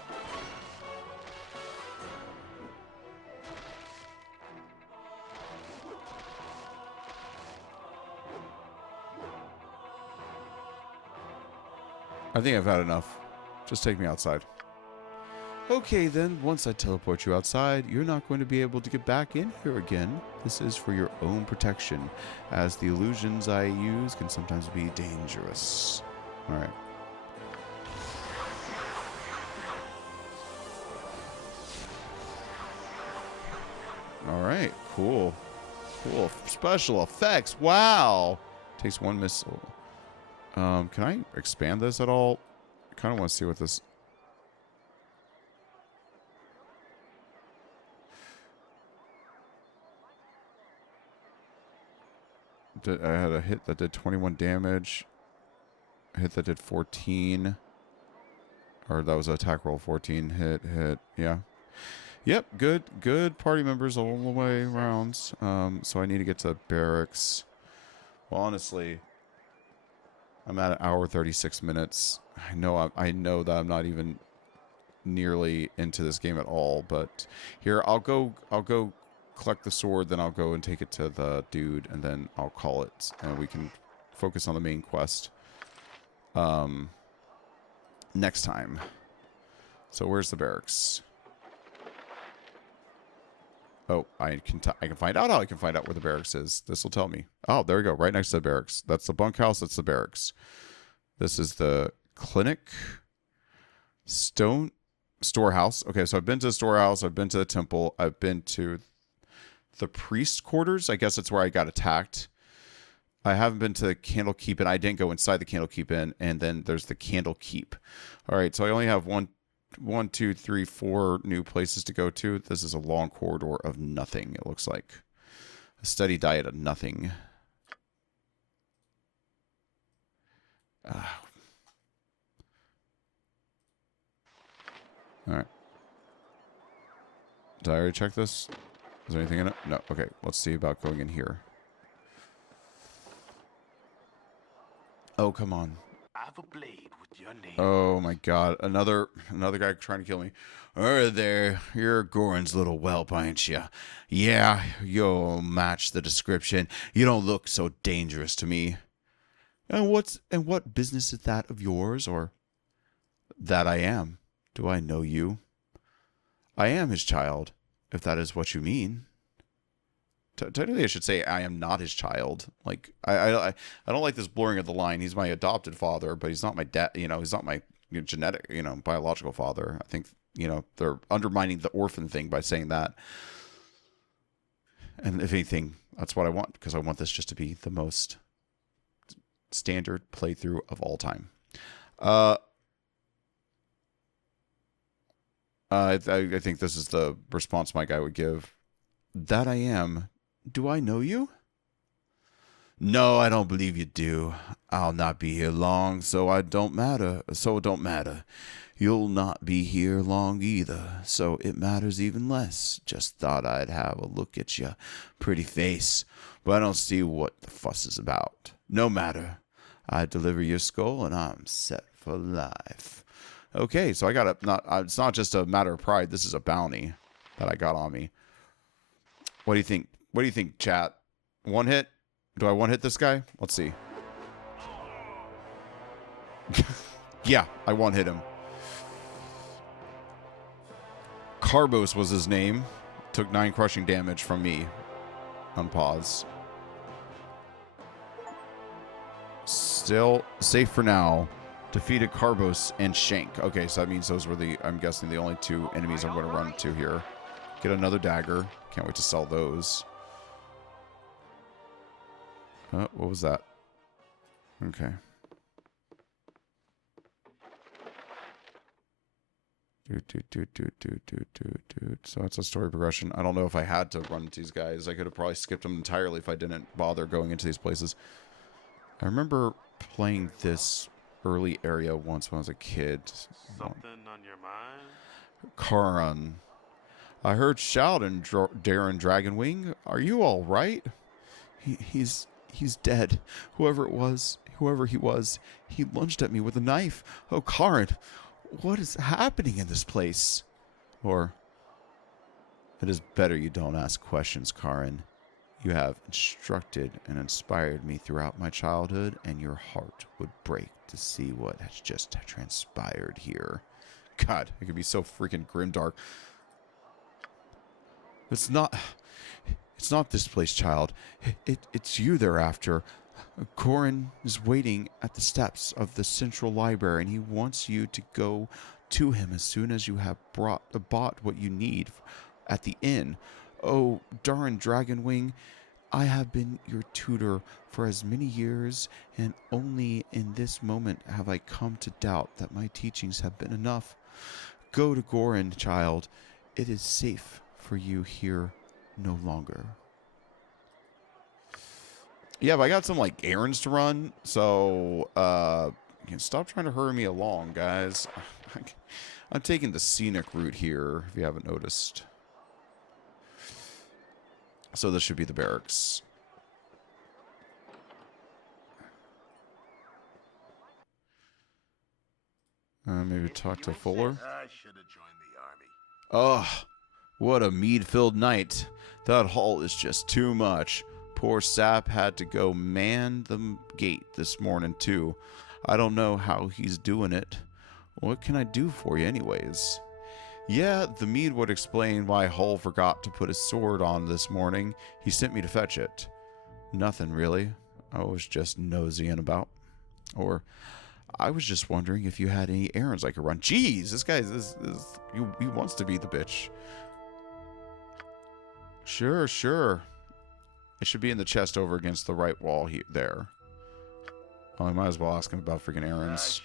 I think I've had enough. Just take me outside. Okay, then, once I teleport you outside, you're not going to be able to get back in here again. This is for your own protection, as the illusions I use can sometimes be dangerous. Alright. Alright, cool. Cool. Special effects, wow! Takes one missile. Can I expand this at all? I kind of want to see what this... I had a hit that did 21 damage. A hit that did 14. Or that was an attack roll. 14 hit. Yeah. Yep. Good party members all the way around. So I need to get to barracks. Well, honestly, I'm at an hour 36 minutes. I know that I'm not even nearly into this game at all. But here, I'll go collect the sword, then I'll go and take it to the dude, and then I'll call it, and we can focus on the main quest next time. So where's the barracks? Oh, I can find out how I can find out where the barracks is. This will tell me. Oh, there we go, right next to the barracks. That's the bunkhouse, that's the barracks. This is the clinic. Stone storehouse. Okay, so I've been to the storehouse. I've been to the temple. I've been to the priest quarters. I guess that's where I got attacked. I haven't been to the Candlekeep, and I didn't go inside the Candlekeep Inn. And then there's the Candlekeep. All right, so I only have one, two, three, four new places to go to. This is a long corridor of nothing. It looks like a steady diet of nothing. All right. Did I already check this? Is there anything in it? No. Okay, let's see about going in here. Oh, come on. I've a blade with your name. Oh my god. Another guy trying to kill me. There. You're Goran's little whelp, ain't you? Yeah, you'll match the description. You don't look so dangerous to me. And what business is that of yours, or that I am? Do I know you? I am his child, if that is what you mean. Technically, I should say I am not his child. Like, I don't like this blurring of the line. He's my adopted father, but he's not my dad. You know, he's not my genetic, biological father. I think, they're undermining the orphan thing by saying that. And if anything, that's what I want, because I want this just to be the most standard playthrough of all time. I think this is the response my guy would give. That I am. Do I know you? No, I don't believe you do. I'll not be here long, so it don't matter. You'll not be here long either, so it matters even less. Just thought I'd have a look at your pretty face, but I don't see what the fuss is about. No matter. I deliver your skull, and I'm set for life. Okay, so I got it's not just a matter of pride. This is a bounty that I got on me. What do you think? What do you think, chat? One hit? Do I one hit this guy? Let's see. Yeah, I one hit him. Carbos was his name. Took 9 crushing damage from me. Unpause. Still safe for now. Defeated Carbos and Shank. Okay, so that means those were I'm guessing, the only 2 enemies I'm going to run to here. Get another dagger. Can't wait to sell those. What was that? Okay. So that's a story progression. I don't know if I had to run into these guys. I could have probably skipped them entirely if I didn't bother going into these places. I remember playing this early area once when I was a kid. Something on your mind? Karan. I heard shouting, Darren Dragonwing. Are you all right? He's dead. Whoever he was, he lunged at me with a knife. Oh, Karan, what is happening in this place? Or, it is better you don't ask questions, Karan. You have instructed and inspired me throughout my childhood, and your heart would break to see what has just transpired here. God, it could be so freaking grimdark. It's not this place, child. It's you they're after. Corin is waiting at the steps of the central library, and he wants you to go to him as soon as you have bought what you need at the inn. Oh, darn Dragonwing, I have been your tutor for as many years, and only in this moment have I come to doubt that my teachings have been enough. Go to Goran, child. It is safe for you here no longer. Yeah, but I got some errands to run, so you can stop trying to hurry me along, guys. I'm taking the scenic route here, if you haven't noticed. So this should be the barracks. Maybe talk to Fuller. I should have joined the army. Oh, what a mead-filled night. That hall is just too much. Poor Sap had to go man the gate this morning, too. I don't know how he's doing it. What can I do for you anyways? Yeah, the mead would explain why Hull forgot to put his sword on this morning. He sent me to fetch it. Nothing, really. I was just nosying about. Or, I was just wondering if you had any errands I could run. Jeez, this guy he wants to be the bitch. Sure, sure. It should be in the chest over against the right wall there. Oh, I might as well ask him about freaking errands.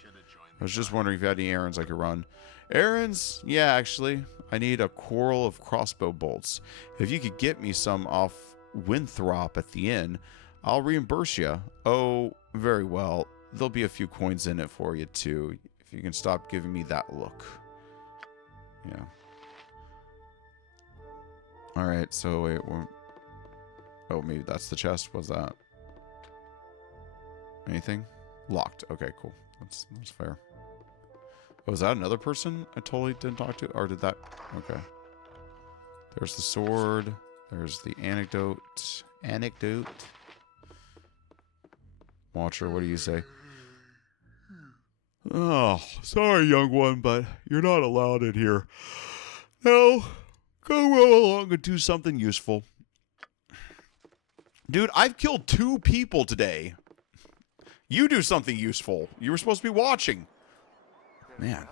I was just wondering if you had any errands I could run. Errands? Yeah, actually. I need a quarrel of crossbow bolts. If you could get me some off Winthrop at the inn, I'll reimburse you. Oh, very well. There'll be a few coins in it for you, too. If you can stop giving me that look. Yeah. Alright, so wait. Oh, maybe that's the chest. What's that? Anything? Locked. Okay, cool. That's fair. Oh, is that another person I totally didn't talk to? Or did that... Okay. There's the sword. There's the anecdote. Watcher, what do you say? Oh, sorry, young one, but you're not allowed in here. No, go roll along and do something useful. Dude, I've killed 2 people today. You do something useful. You were supposed to be watching. Man.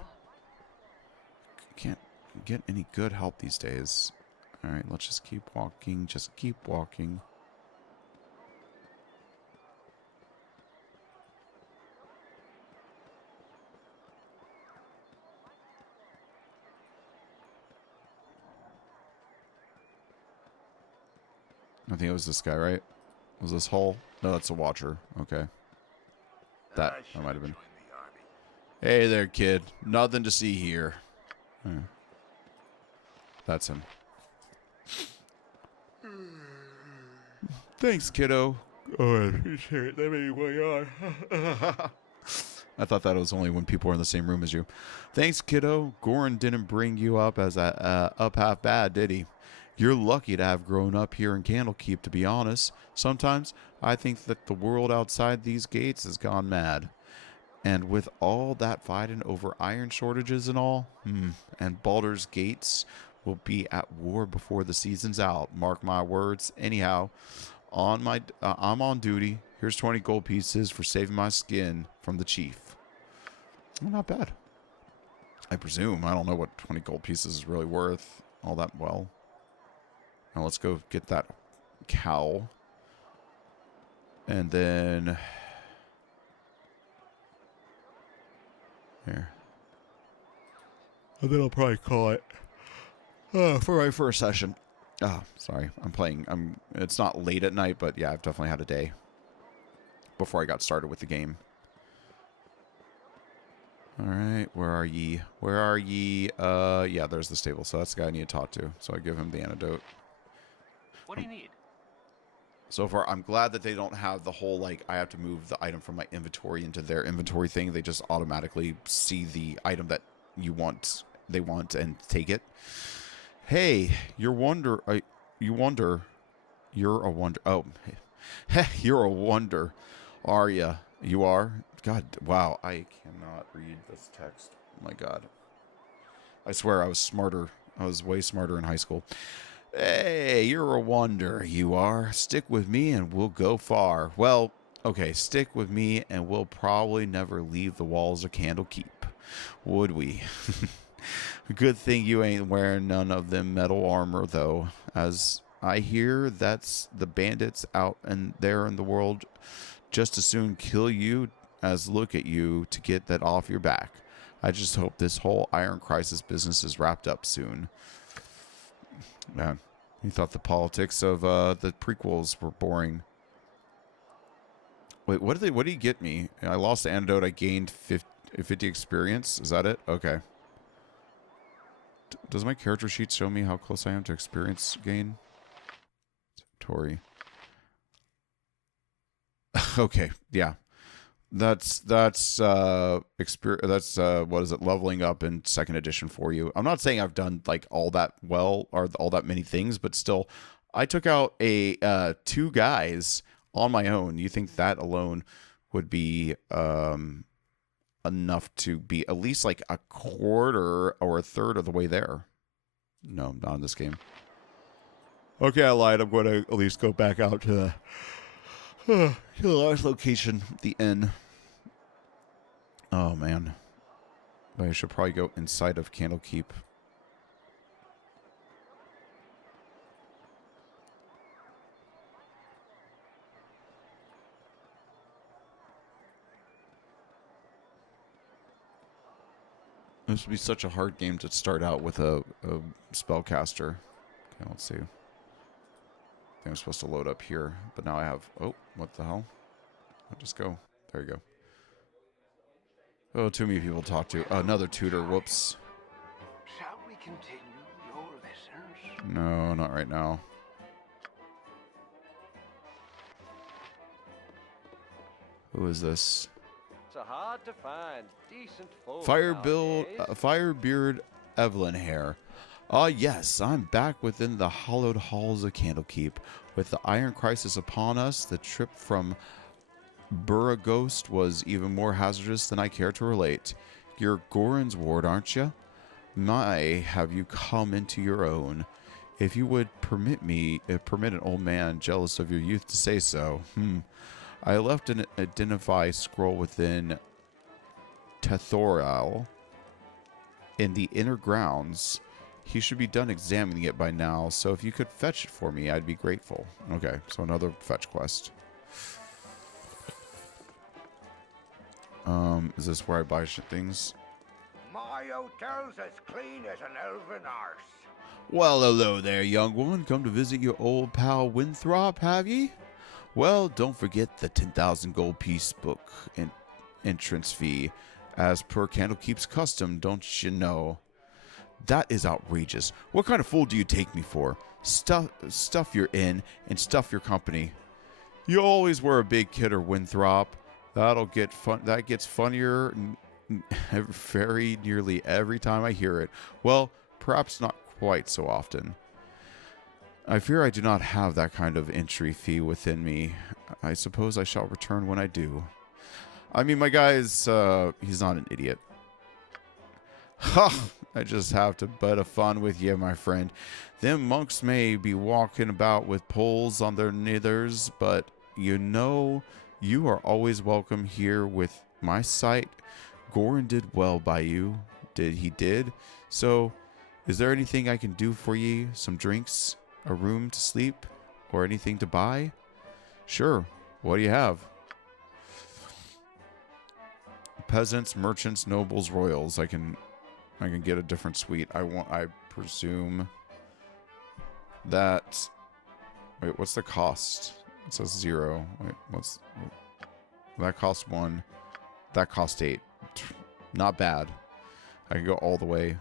Can't get any good help these days. Alright, let's just keep walking. Just keep walking. I think it was this guy, right? Was this Hull? No, that's a Watcher. Okay. That might have been. Hey there, kid. Nothing to see here. That's him. Thanks, kiddo. Oh, I appreciate it. That made me way on. I thought that was only when people were in the same room as you. Thanks, kiddo. Goran didn't bring you up as up half bad, did he? You're lucky to have grown up here in Candlekeep, to be honest. Sometimes I think that the world outside these gates has gone mad. And with all that fighting over iron shortages and all, and Baldur's Gates will be at war before the season's out. Mark my words. Anyhow, I'm on duty. Here's 20 gold pieces for saving my skin from the chief. Well, not bad. I presume. I don't know what 20 gold pieces is really worth all that well. Now let's go get that cow. And then... Here. And then I'll probably call it for my first session. Oh, sorry. I'm playing. It's not late at night, but yeah, I've definitely had a day before I got started with the game. Alright, where are ye? Where are ye? Yeah, there's the stable. So that's the guy I need to talk to. So I give him the antidote. What do you need? So far, I'm glad that they don't have the whole, like, I have to move the item from my inventory into their inventory thing. They just automatically see the item that they want and take it. Hey, you're a wonder. Oh, you're a wonder, are ya? You are? God, wow, I cannot read this text. Oh my God. I swear I was smarter. I was way smarter in high school. Hey, you're a wonder, you are. Stick with me and we'll go far. Well, okay, stick with me and we'll probably never leave the walls of Candlekeep. Would we? Good thing you ain't wearing none of them metal armor, though. As I hear, that's the bandits out and there in the world just as soon kill you as look at you to get that off your back. I just hope this whole Iron Crisis business is wrapped up soon. Yeah, you thought the politics of the prequels were boring. Wait, what did he get me? I lost the antidote. I gained 50 experience. Is that it? Okay. Does my character sheet show me how close I am to experience gain? Tori. Okay, yeah. That's what is it, leveling up in 2nd edition for you. I'm not saying I've done like all that well or all that many things, but still I took out a 2 guys on my own. You think that alone would be enough to be at least like a quarter or a third of the way there? No, not in this game. Okay, I lied. I'm going to at least go back out to the last location, the inn. Oh, man. But I should probably go inside of Candlekeep. This would be such a hard game to start out with a spellcaster. Okay, let's see. I think I'm supposed to load up here, but now I have... Oh, what the hell? I'll just go. There you go. Oh, too many people to talk to. Another tutor. Whoops. Shall we continue your lessons? No, not right now. Who is this? It's a hard to find decent folk Firebeard Evelyn Hair. Ah, yes, I'm back within the hallowed halls of Candlekeep. With the Iron Crisis upon us, the trip from Buragost was even more hazardous than I care to relate. You're Goran's ward, aren't you? My, have you come into your own? If you would permit an old man jealous of your youth to say so. I left an identify scroll within Tethoral in the inner grounds. He should be done examining it by now, so if you could fetch it for me, I'd be grateful. Okay, so another fetch quest. Is this where I buy things? My hotel's as clean as an elven arse. Well, hello there, young woman. Come to visit your old pal Winthrop, have ye? Well, don't forget the 10,000 gold piece book and entrance fee. As per Candlekeep's custom, don't you know? That is outrageous. What kind of fool do you take me for? Stuff you're in and stuff your company. You always were a big kidder, Winthrop. That gets funnier very nearly every time I hear it. Well, perhaps not quite so often. I fear I do not have that kind of entry fee within me. I suppose I shall return when I do. I mean, my guy's, he's not an idiot. Ha! I just have to bet a fun with you, my friend. Them monks may be walking about with poles on their nithers, but you know you are always welcome here with my sight. Goran did well by you. He did. So, is there anything I can do for ye? Some drinks? A room to sleep? Or anything to buy? Sure. What do you have? Peasants, merchants, nobles, royals. I can get a different suite. I presume that... Wait, what's the cost? It says 0. Wait, that cost 1. That cost 8. Not bad. I can go all the way.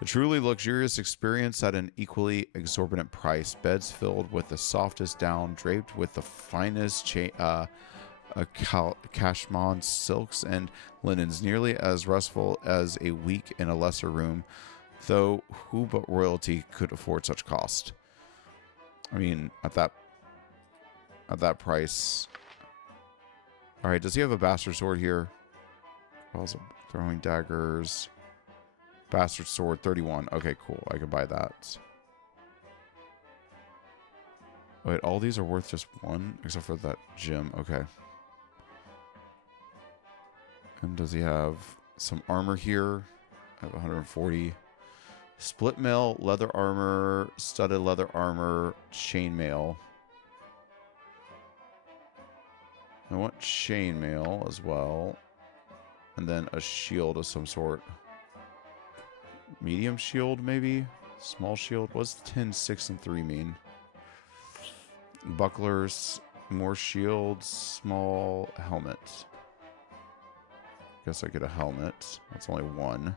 A truly luxurious experience at an equally exorbitant price. Beds filled with the softest down, draped with the finest cashmere silks and linens, nearly as restful as a week in a lesser room. Though who but royalty could afford such cost? I mean, at that price. All right, does he have a bastard sword here? Also throwing daggers. Bastard sword, 31. Okay, cool. I can buy that. Wait, all these are worth just 1? Except for that gem. Okay. And does he have some armor here? I have 140. Split mail, leather armor, studded leather armor, chainmail. I want chainmail as well. And then a shield of some sort. Medium shield, maybe? Small shield? What's 10, 6, and 3 mean? Bucklers, more shields, small helmet. Guess I get a helmet. That's only 1.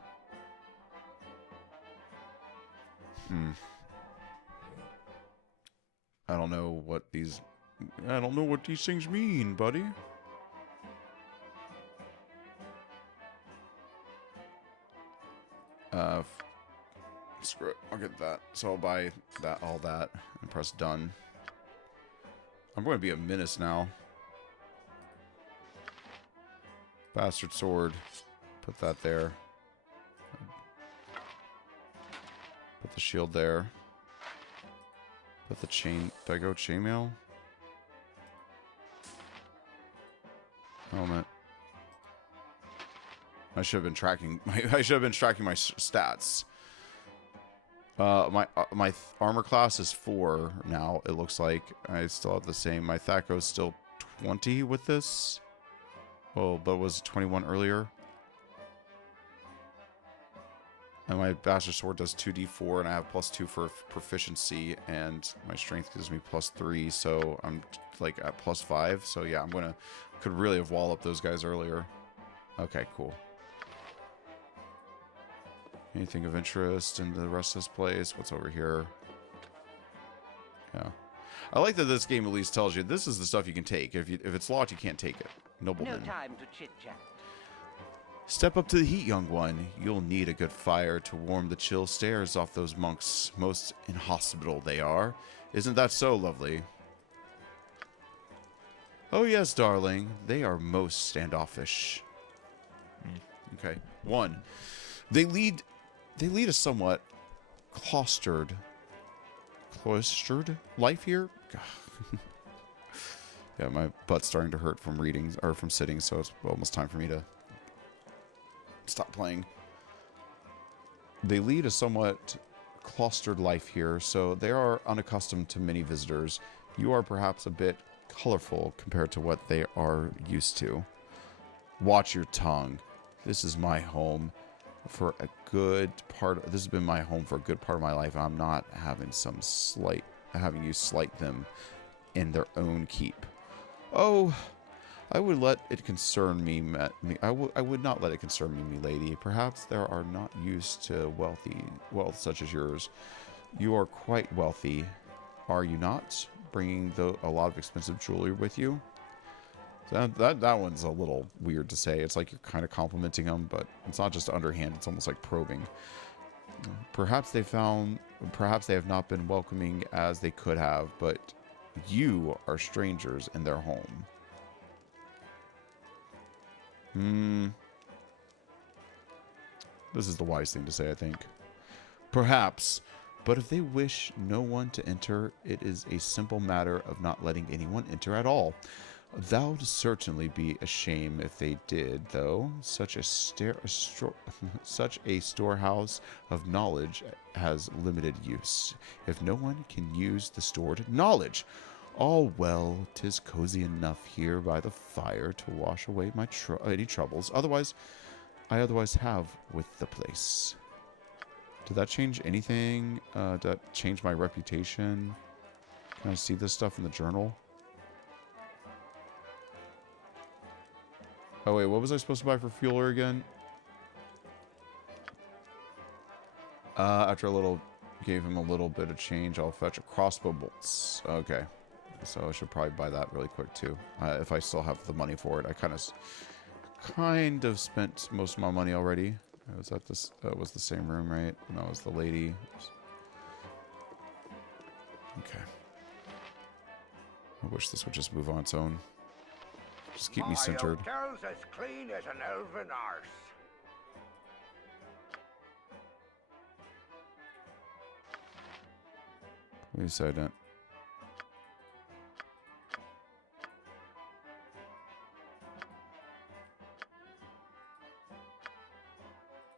I don't know what these things mean, buddy. Screw it. I'll get that. So I'll buy all that, and press done. I'm going to be a menace now. Bastard sword. Put that there. Put the shield there. Put the chain. Did I go chainmail? Helmet. I should have been tracking my stats. My armor class is 4 now. It looks like I still have the same. My THAC/O is still 20 with this. Oh, but it was 21 earlier. And my Bastard Sword does 2d4, and I have +2 for proficiency, and my strength gives me +3, so I'm like at +5. So yeah, could really have walloped those guys earlier. Okay, cool. Anything of interest in the rest of this place? What's over here? Yeah. I like that this game at least tells you this is the stuff you can take. If it's locked, you can't take it. Nobleman. No time to chit-chat. Step up to the heat, young one. You'll need a good fire to warm the chill stares off those monks. Most inhospitable they are. Isn't that so, lovely? Oh yes, darling. They are most standoffish. Okay. 1. They lead a somewhat cloistered life here. Yeah, my butt's starting to hurt from reading or from sitting, so it's almost time for me to stop playing. They lead a somewhat cloistered life here, so they are unaccustomed to many visitors. You are perhaps a bit colorful compared to what they are used to. Watch your tongue. This is my home for a good part. This has been my home for a good part of my life. I'm not having having you slight them in their own keep. Oh, I would let it concern me. I would not let it concern me, milady. Perhaps there are not used to wealth such as yours. You are quite wealthy, are you not? Bringing a lot of expensive jewelry with you. That one's a little weird to say. It's like you're kind of complimenting them, but it's not just underhand. It's almost like probing. Perhaps they have not been welcoming as they could have, but you are strangers in their home. This is the wise thing to say, I think. Perhaps, but if they wish no one to enter, it is a simple matter of not letting anyone enter at all. Thou'd certainly be a shame if they did, though. Such a storehouse of knowledge has limited use. If no one can use the stored knowledge, all well, 'tis cozy enough here by the fire to wash away my any troubles. I otherwise have with the place. Did that change anything? Did that change my reputation? Can I see this stuff in the journal? Oh wait, what was I supposed to buy for fueler again? After gave him a little bit of change, I'll fetch a crossbow bolts. Okay. So I should probably buy that really quick too. If I still have the money for it. I kind of spent most of my money already. Was that this? That was the same room, right? And that was the lady. Okay. I wish this would just move on its own. Just keep me centered. My hotel's as clean as an elven arse. At least I don't.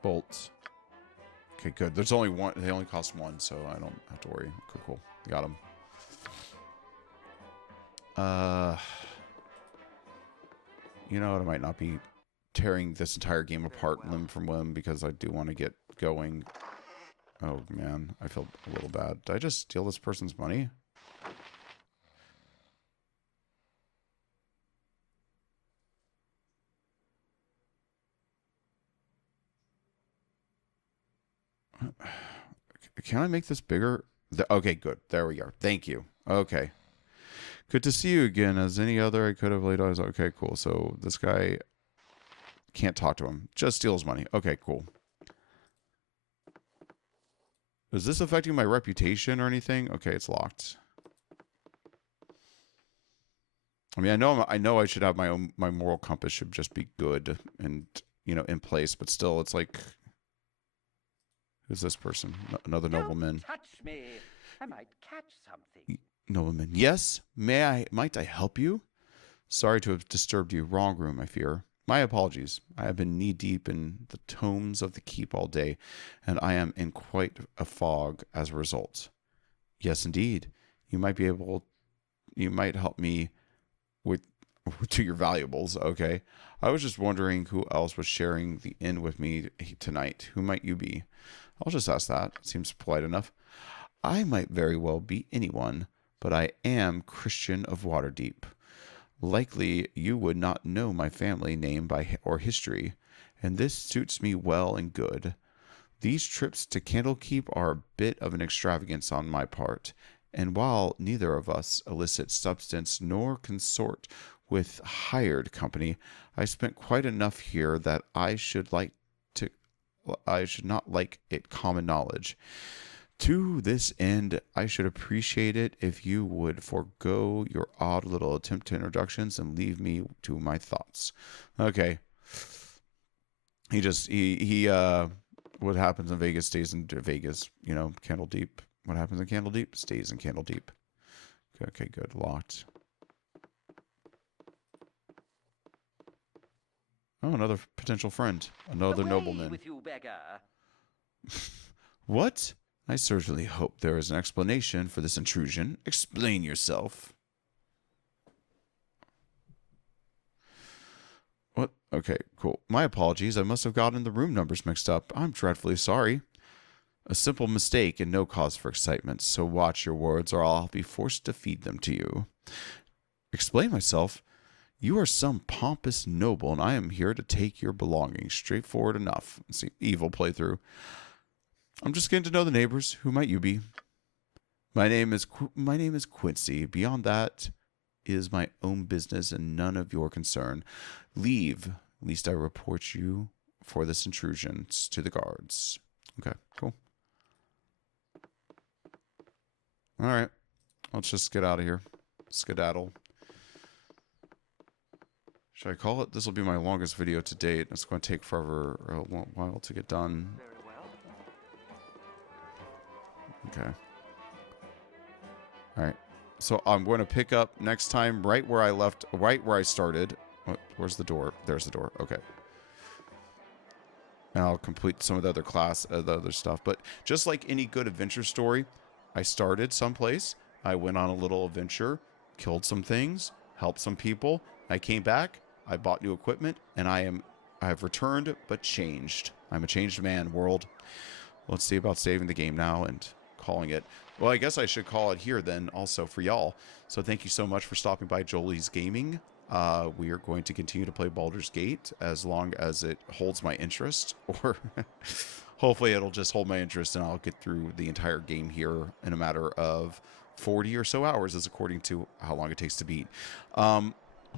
Bolts. Okay, good. There's only one. They only cost 1, so I don't have to worry. Cool. Got them. You know what? I might not be tearing this entire game apart limb from limb because I do want to get going. Oh, man. I feel a little bad. Did I just steal this person's money? Can I make this bigger? Okay, good. There we go. Thank you. Okay. Good to see you again. As any other I could have laid eyes on. Okay, cool. So this guy can't talk to him. Just steals money. Okay, cool. Is this affecting my reputation or anything? Okay, it's locked. I mean, I know I should have my moral compass should just be good and, you know, in place, but still it's like, who's this person? Another nobleman. Touch me. I might catch something. Nobleman. Yes? Might I help you? Sorry to have disturbed you. Wrong room, I fear. My apologies. I have been knee-deep in the tomes of the keep all day, and I am in quite a fog as a result. Yes, indeed. You might help me with to your valuables, okay? I was just wondering who else was sharing the inn with me tonight. Who might you be? I'll just ask that. Seems polite enough. I might very well be anyone, but I am Christian of Waterdeep. Likely you would not know my family name or history, and this suits me well and good. These trips to Candlekeep are a bit of an extravagance on my part, and while neither of us elicit substance nor consort with hired company, I spent quite enough here that I should not like it common knowledge. To this end, I should appreciate it if you would forego your odd little attempt to introductions and leave me to my thoughts. Okay. What happens in Vegas stays in Vegas. You know, Candledeep. What happens in Candledeep stays in Candledeep. Okay, good. Locked. Oh, another potential friend. Another nobleman. With you, beggar. What? I certainly hope there is an explanation for this intrusion. Explain yourself. What? Okay, cool. My apologies. I must have gotten the room numbers mixed up. I'm dreadfully sorry. A simple mistake and no cause for excitement, so watch your words or I'll be forced to feed them to you. Explain myself. You are some pompous noble, and I am here to take your belongings. Straightforward enough. Let's see, evil playthrough. I'm just getting to know the neighbors. Who might you be? My name is Quincy. Beyond that is my own business and none of your concern. Leave, lest I report you for this intrusion to the guards. Okay, cool. All right, let's just get out of here. Skedaddle. Should I call it? This will be my longest video to date. It's going to take forever, a while to get done. Okay. All right. So I'm going to pick up next time right where I left, right where I started. Where's the door? There's the door. Okay. And I'll complete some of the other stuff. But just like any good adventure story, I started someplace. I went on a little adventure, killed some things, helped some people. I came back. I bought new equipment, and I have returned but changed. I'm a changed man, world. Let's see about saving the game now and calling it. Well, I guess I should call it here then also for y'all. So thank you so much for stopping by Jolie's Gaming. We are going to continue to play Baldur's Gate as long as it holds my interest, or hopefully it'll just hold my interest and I'll get through the entire game here in a matter of 40 or so hours, as according to how long it takes to beat.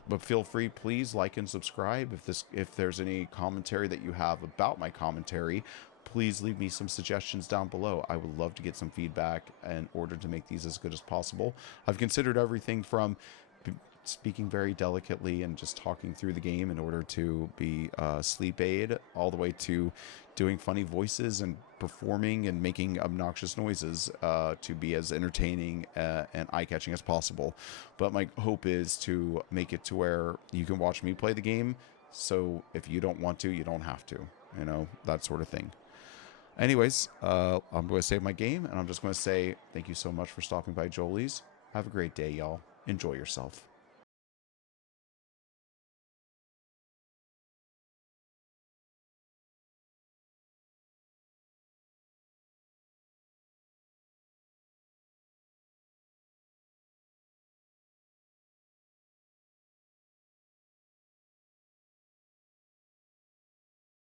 But feel free, please like and subscribe. If there's any commentary that you have about my commentary, please leave me some suggestions down below. I would love to get some feedback in order to make these as good as possible. I've considered everything from speaking very delicately and just talking through the game in order to be a sleep aid, all the way to doing funny voices and performing and making obnoxious noises to be as entertaining and eye-catching as possible. But my hope is to make it to where you can watch me play the game, so if you don't want to, you don't have to, you know, that sort of thing. Anyways, I'm going to save my game, and I'm just going to say thank you so much for stopping by Jolie's. Have a great day, y'all. Enjoy yourself.